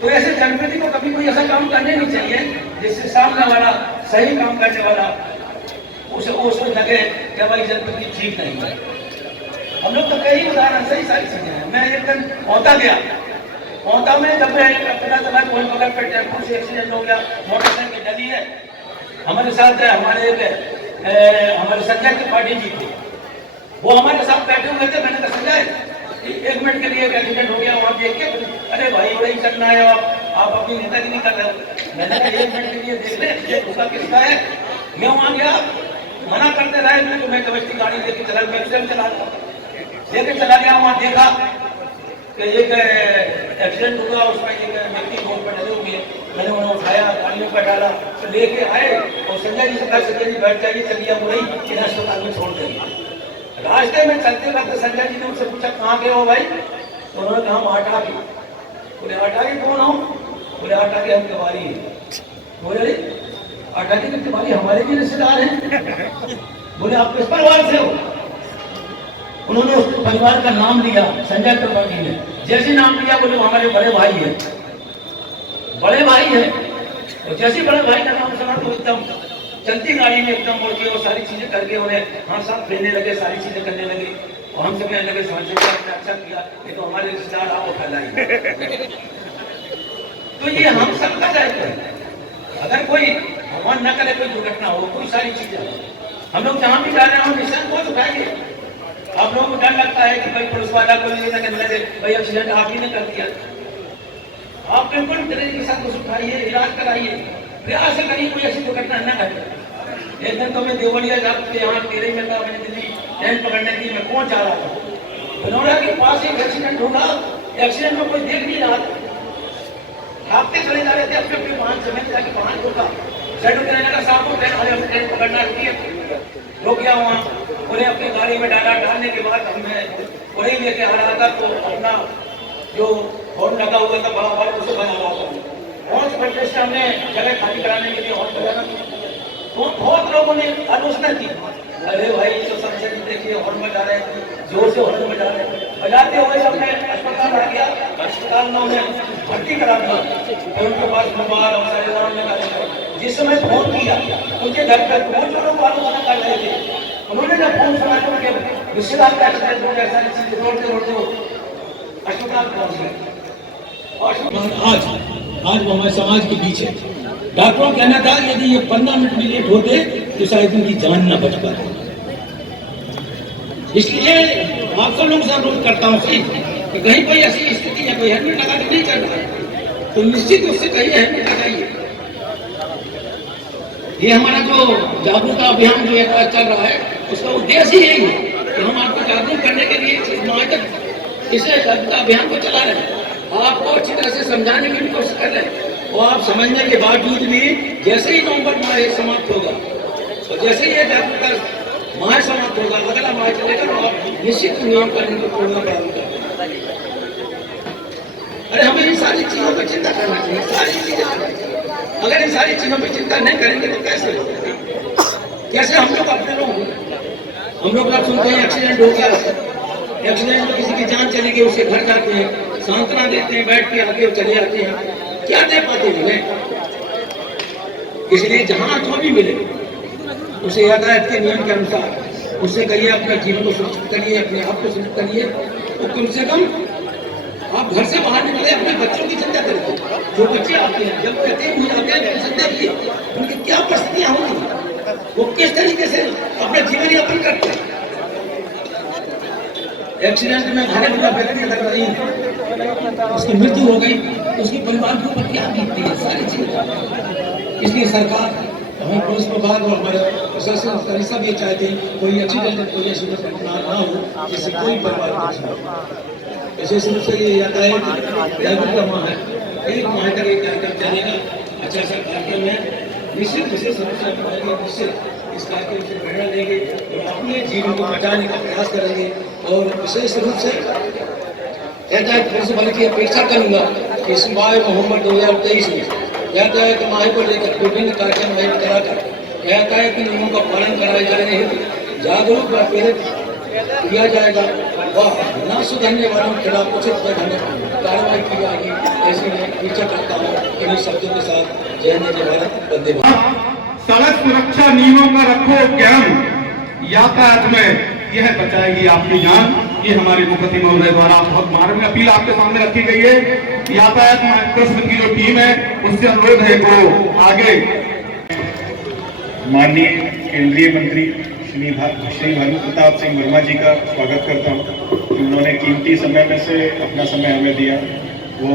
तो ऐसे जनप्रति को कभी कोई ऐसा काम करने नहीं चाहिए जिससे सामने वाला सही काम करने वाला उसे लगे कि भाई जनप्रति ठीक नहीं है। हम लोग तो कई उदाहरण सही सारी चीजें हैं। मैं एक दिन औता गया, औता में जब मैं पता चला कोई बगल पे टेम्पो से एक्सीडेंट हो गया, मोटरसाइकिल डली है, हमारे साथ हमारे हमारे संजय त्रिपाठी जी थे, वो हमारे साथ बैठे हुए थे। मैंने कहा संजय एक मिनट के लिए एक्सीडेंट हो गया, वहाँ देख के अरे भाई वही चलना है, आप अपनी नेतागिरी कर रहे हो। मैंने कहा एक मिनट के लिए देख ले एक्सीडेंट होगा किसका है। मैं वहाँ गया, मना करते रहे, मैं जबरदस्ती गाड़ी लेके चला, मैं लेके चला गया, वहाँ देखा कि एक एक्सीडेंट हुआ, उसमें एक व्यक्ति रोड पर डले हुए, मैंने उन्हें उठाया, गाड़ियों पर डाला, तो लेके आए और संजय जी से कहा संजय जी बैठ जाइए, चलिए वो रही इन अस्पताल में छोड़ देंगे। रास्ते में चलते वक्त संजय जी ने उनसे पूछा कहाँ गए हो भाई, तो उन्होंने कहा हम आटा की। बोले आटा की कौन हो? बोले आटा के हम तिवारी हैं। बोले आटा के तिवारी हमारे भी रिश्तेदार हैं। बोले आप किस परिवार से हो? उन्होंने उस परिवार का नाम लिया, संजय त्रिपाठी ने। जैसे नाम लिया बोले हमारे बड़े भाई है, बड़े भाई है। और जैसे बड़े भाई का नाम सुना तो एकदम चलती गाड़ी में एकदम मुड़ के और सारी चीजें करके उन्हें हाँ साथ देने लगे, सारी चीजें करने लगे। और हमसे कहने लगे समझ अच्छा किया, ये तो हमारे रिश्तेदार आपको फैलाएंगे। तो ये हम सबका दायित्व है। अगर कोई भगवान न करे कोई दुर्घटना हो, कोई सारी चीजें हम लोग जहाँ भी जा रहे हैं हम निशान बहुत उठाएंगे। आप लोगों को डर लगता है कि भाई पुलिस वाला कोई ये कहने लगे भाई एक्सीडेंट आप ही ने कर दिया। आप बिल्कुल तरीके के साथ उठाइए, इलाज कराइए, प्रयास करिए कोई ऐसी दुर्घटना न घटे। एक दिन तो मैं देवरिया जाकर यहाँ तेरे में था, मैंने दिल्ली ट्रेन पकड़ने की, मैं पहुंच जा रहा था, बनौरा के पास एक एक्सीडेंट होगा, एक्सीडेंट में कोई देख नहीं रहा था, भागते चले जा रहे थे अपने अपने वाहन से। मैं जाके वाहन रोका, सेटल करने का साहब को ट्रेन पकड़ना रुकिए, रोक गया वहाँ, उन्हें अपनी गाड़ी में डाला। डालने के बाद हमने उन्हें लेके आ रहा था तो अपना जो हॉर्न लगा हुआ था बड़ा बड़ा उसे बना रहा था। हॉर्न से से हमने जगह खाली कराने के लिए हॉर्न बजाना, तो बहुत लोगों ने आलोचना की, अरे भाई तो सबसे देखिए हॉर्न बजा रहे हैं, जोर से हॉर्न बजा रहे हैं। बजाते हुए हमने अस्पताल आ गया, अस्पताल में उन्हें भर्ती करा दिया। फिर उनके पास मोबाइल और सारे में जिस समय फोन किया उनके घर पर बहुत जो लोग आलोचना कर रहे थे, उन्होंने जब फोन सुना तो उनके रिश्तेदार का सारी चीजें दौड़ते दौड़ते अस्पताल पहुंच गए। आज वो हमारे समाज के बीच है। डॉक्टरों का कहना था यदि ये 15 मिनट भी लेट होते तो शायद उनकी जान न बच पाती। इसलिए आप सब लोगों से अनुरोध करता हूँ कि कहीं कोई ऐसी स्थिति है, कोई हेलमेट लगा के नहीं चल रहा है तो निश्चित उससे कहीं हेलमेट लगाइए। ये हमारा जो जागरूकता अभियान जो है चल रहा है, उसका उद्देश्य ही यही है कि हम आपको जागरूक करने के लिए इस माह तक इस जागरूकता अभियान को चला रहे हैं, आपको अच्छी तरह से समझाने की भी कोशिश कर रहे हैं। और आप समझने के बावजूद भी जैसे ही नवंबर माह समाप्त होगा और जैसे ही ये जागरूकता माह समाप्त होगा, अगला माह चलेगा, तो आप निश्चित नियम कानून को पूर्ण पालन करेंगे। अरे हमें इन सारी चीजों पर चिंता करना चाहिए, सारी चीजें करना चाहिए। अगर इन सारी चीजों पर चिंता नहीं करेंगे तो कैसे हम लोग अपने लोग हम लोग अब सुनते हैं एक्सीडेंट हो गया, एक्सीडेंट में किसी की जान चली गई, उसके घर जाते हैं, सांत्वना देते हैं, बैठ के आगे चले जाते हैं, क्या दे पाते हैं? इसलिए जहां जो भी मिले उसे यातायात के नियम के अनुसार उससे कहिए, अपने जीवन को सुरक्षित करिए, अपने आप को सुरक्षित करिए। तो कम से कम आप घर से बाहर निकले, अपने बच्चों की चिंता करिए। जो बच्चे आते हैं, जब कहते हैं हो जाते हैं, उनसे देखिए उनकी क्या परिस्थितियां होंगी, वो किस तरीके से अपना जीवन यापन करते हैं। एक्सीडेंट में घायल हुआ व्यक्ति अगर नहीं, उसकी मृत्यु हो गई, उसके परिवार के ऊपर क्या बीतती है, सारी चीजें। इसलिए सरकार, हमें पुलिस विभाग और हमारे प्रशासन अधिकारी सब ये चाहते हैं कोई एक्सीडेंट, कोई ऐसी घटना ना हो जिससे कोई परिवार को। विशेष रूप से ये यातायात जागरूकता माह है, एक माह तक एक कार्यक्रम चलेगा, अच्छा सा कार्यक्रम है। निश्चित विशेष रूप से निश्चित इस कार्यक्रम से प्रेरणा लेंगे और अपने जीवन को बचाने का प्रयास करेंगे। और विशेष रूप से यातायात पुलिस बल की अपेक्षा करूंगा कि इस माह नवंबर 2023 में यातायात माह को लेकर विभिन्न कार्यक्रम आयोजित कराकर यातायात के नियमों का पालन कराए जाने हेतु जागरूक व प्रेरित किया जाएगा व न सुधरने वालों के खिलाफ उचित कार्रवाई की जाएगी। ऐसे में इच्छा करता हूँ इन्हीं शब्दों के साथ जय हिंद जय भारत, वंदे मातरम। सड़क सुरक्षा नियमों का रखो ज्ञान, यातायात में यह बचाएगी आपकी जान। ये हमारे मुख्यमंत्री महोदय द्वारा बहुत मार्मिक अपील आपके सामने रखी गई है। यातायात ट्रस्ट की जो टीम है उससे अनुरोध है वो आगे। माननीय केंद्रीय मंत्री श्री भानु प्रताप सिंह वर्मा जी का स्वागत करता हूँ। उन्होंने कीमती समय में से अपना समय हमें दिया। वो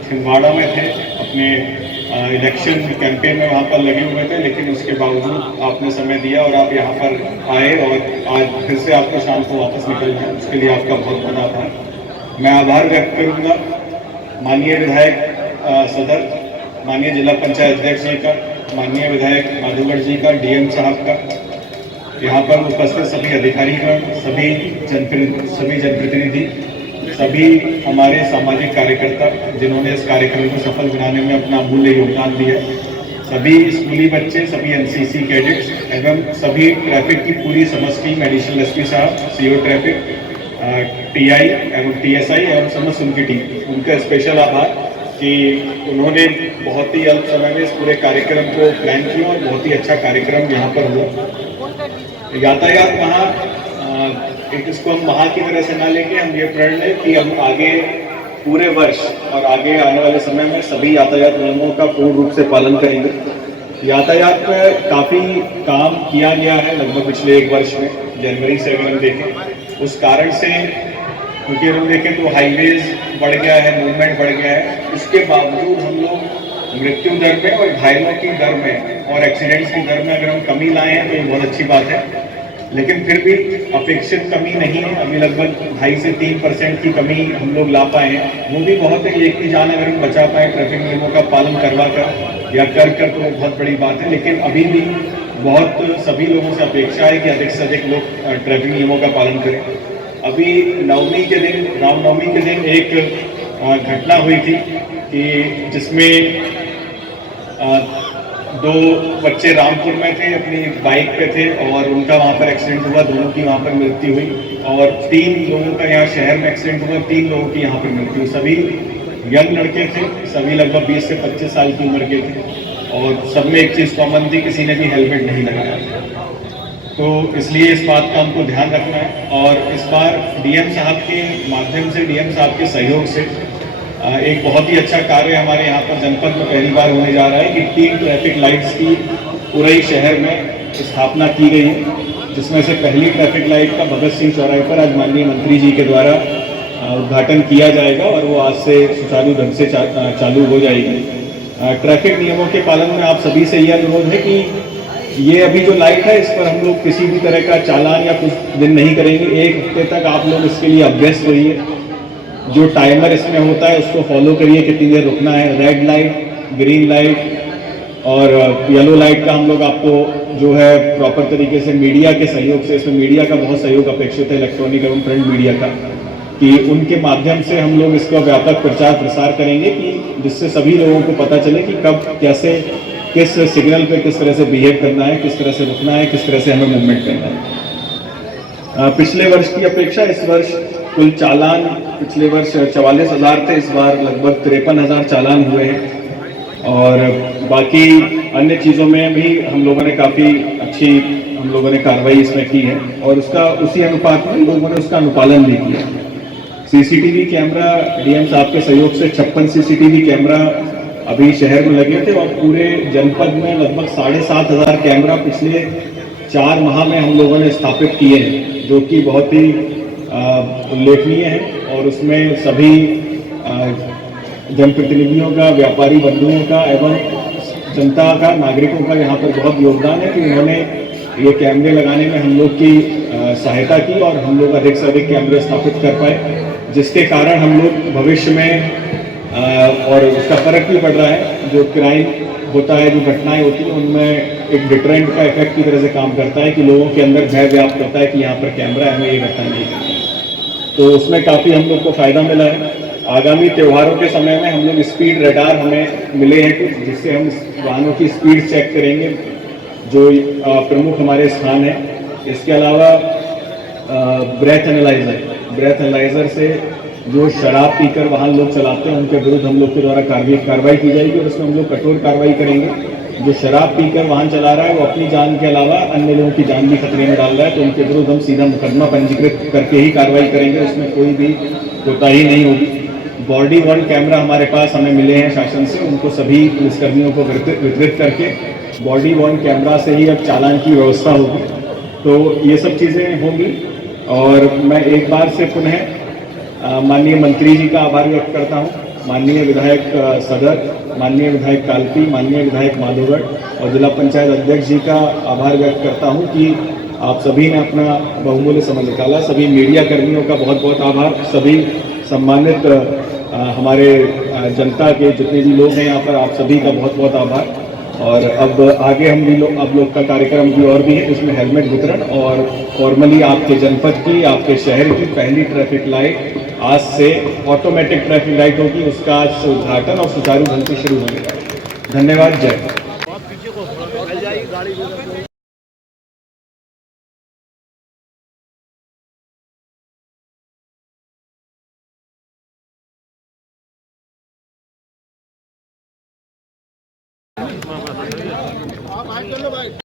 छिंदवाड़ा में थे, अपने इलेक्शन कैंपेन में वहाँ पर लगे हुए थे, लेकिन उसके बावजूद आपने समय दिया और आप यहाँ पर आए और आज फिर से आपको शाम को वापस निकलना है, उसके लिए आपका बहुत बहुत आभार। मैं आभार व्यक्त करूँगा माननीय विधायक सदर, माननीय जिला पंचायत अध्यक्ष जी का, माननीय विधायक माधोगढ़ जी का, डीएम साहब का, यहाँ पर उपस्थित सभी अधिकारीगण, सभी जनप्रतिनिधि, सभी हमारे सामाजिक कार्यकर्ता जिन्होंने इस कार्यक्रम को सफल बनाने में अपना अमूल्य योगदान दिया, सभी स्कूली बच्चे, सभी एनसीसी कैडेट्स एवं सभी ट्रैफिक की पूरी समस्त टीम, एडिशनल एसपी साहब, सीओ ट्रैफिक, टीआई एवं टीएसआई एवं समस्त उनकी टीम, उनका स्पेशल आभार कि उन्होंने बहुत ही अल्प समय में इस पूरे कार्यक्रम को प्लान किया और बहुत ही अच्छा कार्यक्रम यहाँ पर हुआ। यातायात माह इसको हम महा की तरह से ना लेके हम ये प्रण लें कि हम आगे पूरे वर्ष और आगे आने वाले समय में सभी यातायात नियमों का पूर्ण रूप से पालन करेंगे। यातायात पर काफ़ी काम किया गया है लगभग पिछले एक वर्ष में, जनवरी से अगर हम देखें, उस कारण से क्योंकि हम देखें तो हाईवेज बढ़ गया है, मूवमेंट बढ़ गया है, उसके बावजूद हम लोग मृत्यु दर में और घायलों की दर में और एक्सीडेंट्स की दर में अगर हम कमी लाए हैं तो ये बहुत अच्छी बात है। लेकिन फिर भी अपेक्षित कमी नहीं है, अभी लगभग 2.5 से 3% की कमी हम लोग ला पाए हैं। वो भी बहुत है, एक की जान अगर हम बचा पाए ट्रैफिक नियमों का पालन करवा कर या कर तो वो बहुत बड़ी बात है। लेकिन अभी भी बहुत सभी लोगों से अपेक्षा है कि अधिक से अधिक लोग ट्रैफिक नियमों का पालन करें। अभी नवमी के दिन, रामनवमी के दिन एक घटना हुई थी कि जिसमें 2 बच्चे रामपुर में थे, अपनी बाइक पे थे और उनका वहाँ पर एक्सीडेंट हुआ, दोनों की वहाँ पर मृत्यु हुई। और 3 लोगों का यहाँ शहर में एक्सीडेंट हुआ, 3 लोगों की यहाँ पर मृत्यु। सभी यंग लड़के थे, सभी लगभग 20 से 25 साल की उम्र के थे और सब में एक चीज़ कॉमन थी, किसी ने भी हेलमेट नहीं लगाया। तो इसलिए इस बात का हमको ध्यान रखना है। और इस बार डीएम साहब के माध्यम से, डीएम साहब के सहयोग से एक बहुत ही अच्छा कार्य हमारे यहाँ पर जनपद में पहली बार होने जा रहा है कि 3 ट्रैफिक लाइट्स की पूरे शहर में स्थापना की गई है, जिसमें से पहली ट्रैफिक लाइट का भगत सिंह चौराहे पर आज माननीय मंत्री जी के द्वारा उद्घाटन किया जाएगा और वो आज से सुचारू ढंग से चालू हो जाएगी। ट्रैफिक नियमों के पालन में आप सभी से यह अनुरोध है कि ये अभी जो लाइट है इस पर हम लोग किसी भी तरह का चालान या कुछ दिन नहीं करेंगे। एक हफ्ते तक आप लोग इसके लिए अभ्यस्त होइए। जो टाइमर इसमें होता है उसको फॉलो करिए, कितनी देर रुकना है। रेड लाइट, ग्रीन लाइट और येलो लाइट का हम लोग आपको जो है प्रॉपर तरीके से मीडिया के सहयोग से, इसमें मीडिया का बहुत सहयोग अपेक्षित है, इलेक्ट्रॉनिक एवं प्रिंट मीडिया का, कि उनके माध्यम से हम लोग इसका व्यापक प्रचार प्रसार करेंगे कि जिससे सभी लोगों को पता चले कि कब कैसे किस सिग्नल पे किस तरह से बिहेव करना है, किस तरह से रुकना है, किस तरह से हमें मूवमेंट करना है। पिछले वर्ष की अपेक्षा इस वर्ष कुल चालान, पिछले वर्ष 44,000 थे, इस बार लगभग 53,000 चालान हुए हैं। और बाकी अन्य चीज़ों में भी हम लोगों ने काफ़ी अच्छी कार्रवाई इसमें की है और उसका उसी अनुपात में लोगों ने उसका अनुपालन भी किया। सीसीटीवी कैमरा डीएम साहब के सहयोग से 56 सीसीटीवी कैमरा अभी शहर में लगे थे और पूरे जनपद में लगभग 7,500 कैमरा पिछले 4 माह में हम लोगों ने स्थापित किए हैं, जो कि बहुत ही उल्लेखनीय है। और उसमें सभी जनप्रतिनिधियों का, व्यापारी बंधुओं का एवं जनता का, नागरिकों का यहाँ पर बहुत योगदान है कि उन्होंने ये कैमरे लगाने में हम लोग की सहायता की और हम लोग अधिक से अधिक कैमरे स्थापित कर पाए, जिसके कारण हम लोग भविष्य में और उसका फर्क भी पड़ रहा है। जो क्राइम होता है, जो घटनाएं होती हैं, उनमें एक डिटरेंट का इफेक्ट की तरह से काम करता है कि लोगों के अंदर भय व्याप्त होता है कि यहाँ पर कैमरा है, हमें ये घटना नहीं करनी। तो उसमें काफ़ी हम लोग को फायदा मिला है। आगामी त्योहारों के समय में हम लोग स्पीड रडार हमें मिले हैं कुछ, जिससे हम वाहनों की स्पीड चेक करेंगे, जो प्रमुख हमारे स्थान हैं। इसके अलावा ब्रेथ एनालाइजर से जो शराब पीकर वाहन लोग चलाते हैं उनके विरुद्ध हम लोग के द्वारा कार्रवाई की जाएगी और उसमें हम लोग कठोर कार्रवाई करेंगे। जो शराब पीकर वाहन चला रहा है वो अपनी जान के अलावा अन्य लोगों की जान भी खतरे में डाल रहा है, तो उनके विरुद्ध हम सीधा मुकदमा पंजीकृत करके ही कार्रवाई करेंगे, उसमें कोई भी कोताही नहीं होगी। बॉडी वर्न कैमरा हमारे पास हमें मिले हैं शासन से, उनको सभी पुलिसकर्मियों को वितरित करके बॉडी वर्न कैमरा से ही अब चालान की व्यवस्था होगी। तो ये सब चीज़ें होंगी और मैं एक बार से पुनः माननीय मंत्री जी का आभार व्यक्त करता हूँ, माननीय विधायक सदर, माननीय विधायक कालपी, माननीय विधायक माधोगढ़ और जिला पंचायत अध्यक्ष जी का आभार व्यक्त करता हूँ कि आप सभी ने अपना बहुमूल्य समय निकाला। सभी मीडिया कर्मियों का बहुत बहुत आभार, सभी सम्मानित हमारे जनता के जितने भी लोग हैं यहाँ पर, आप सभी का बहुत बहुत आभार। और अब आगे हम भी लोग का कार्यक्रम भी और भी है, इसमें हेलमेट वितरण और फॉर्मली आपके जनपद की, आपके शहर की पहली ट्रैफिक लाइट आज से ऑटोमेटिक ट्रैफिक लाइट होगी, उसका आज से उद्घाटन और सुचारू ढंग से शुरू होने वाला है। धन्यवाद। जय हिंद। आप आए चलो भाई।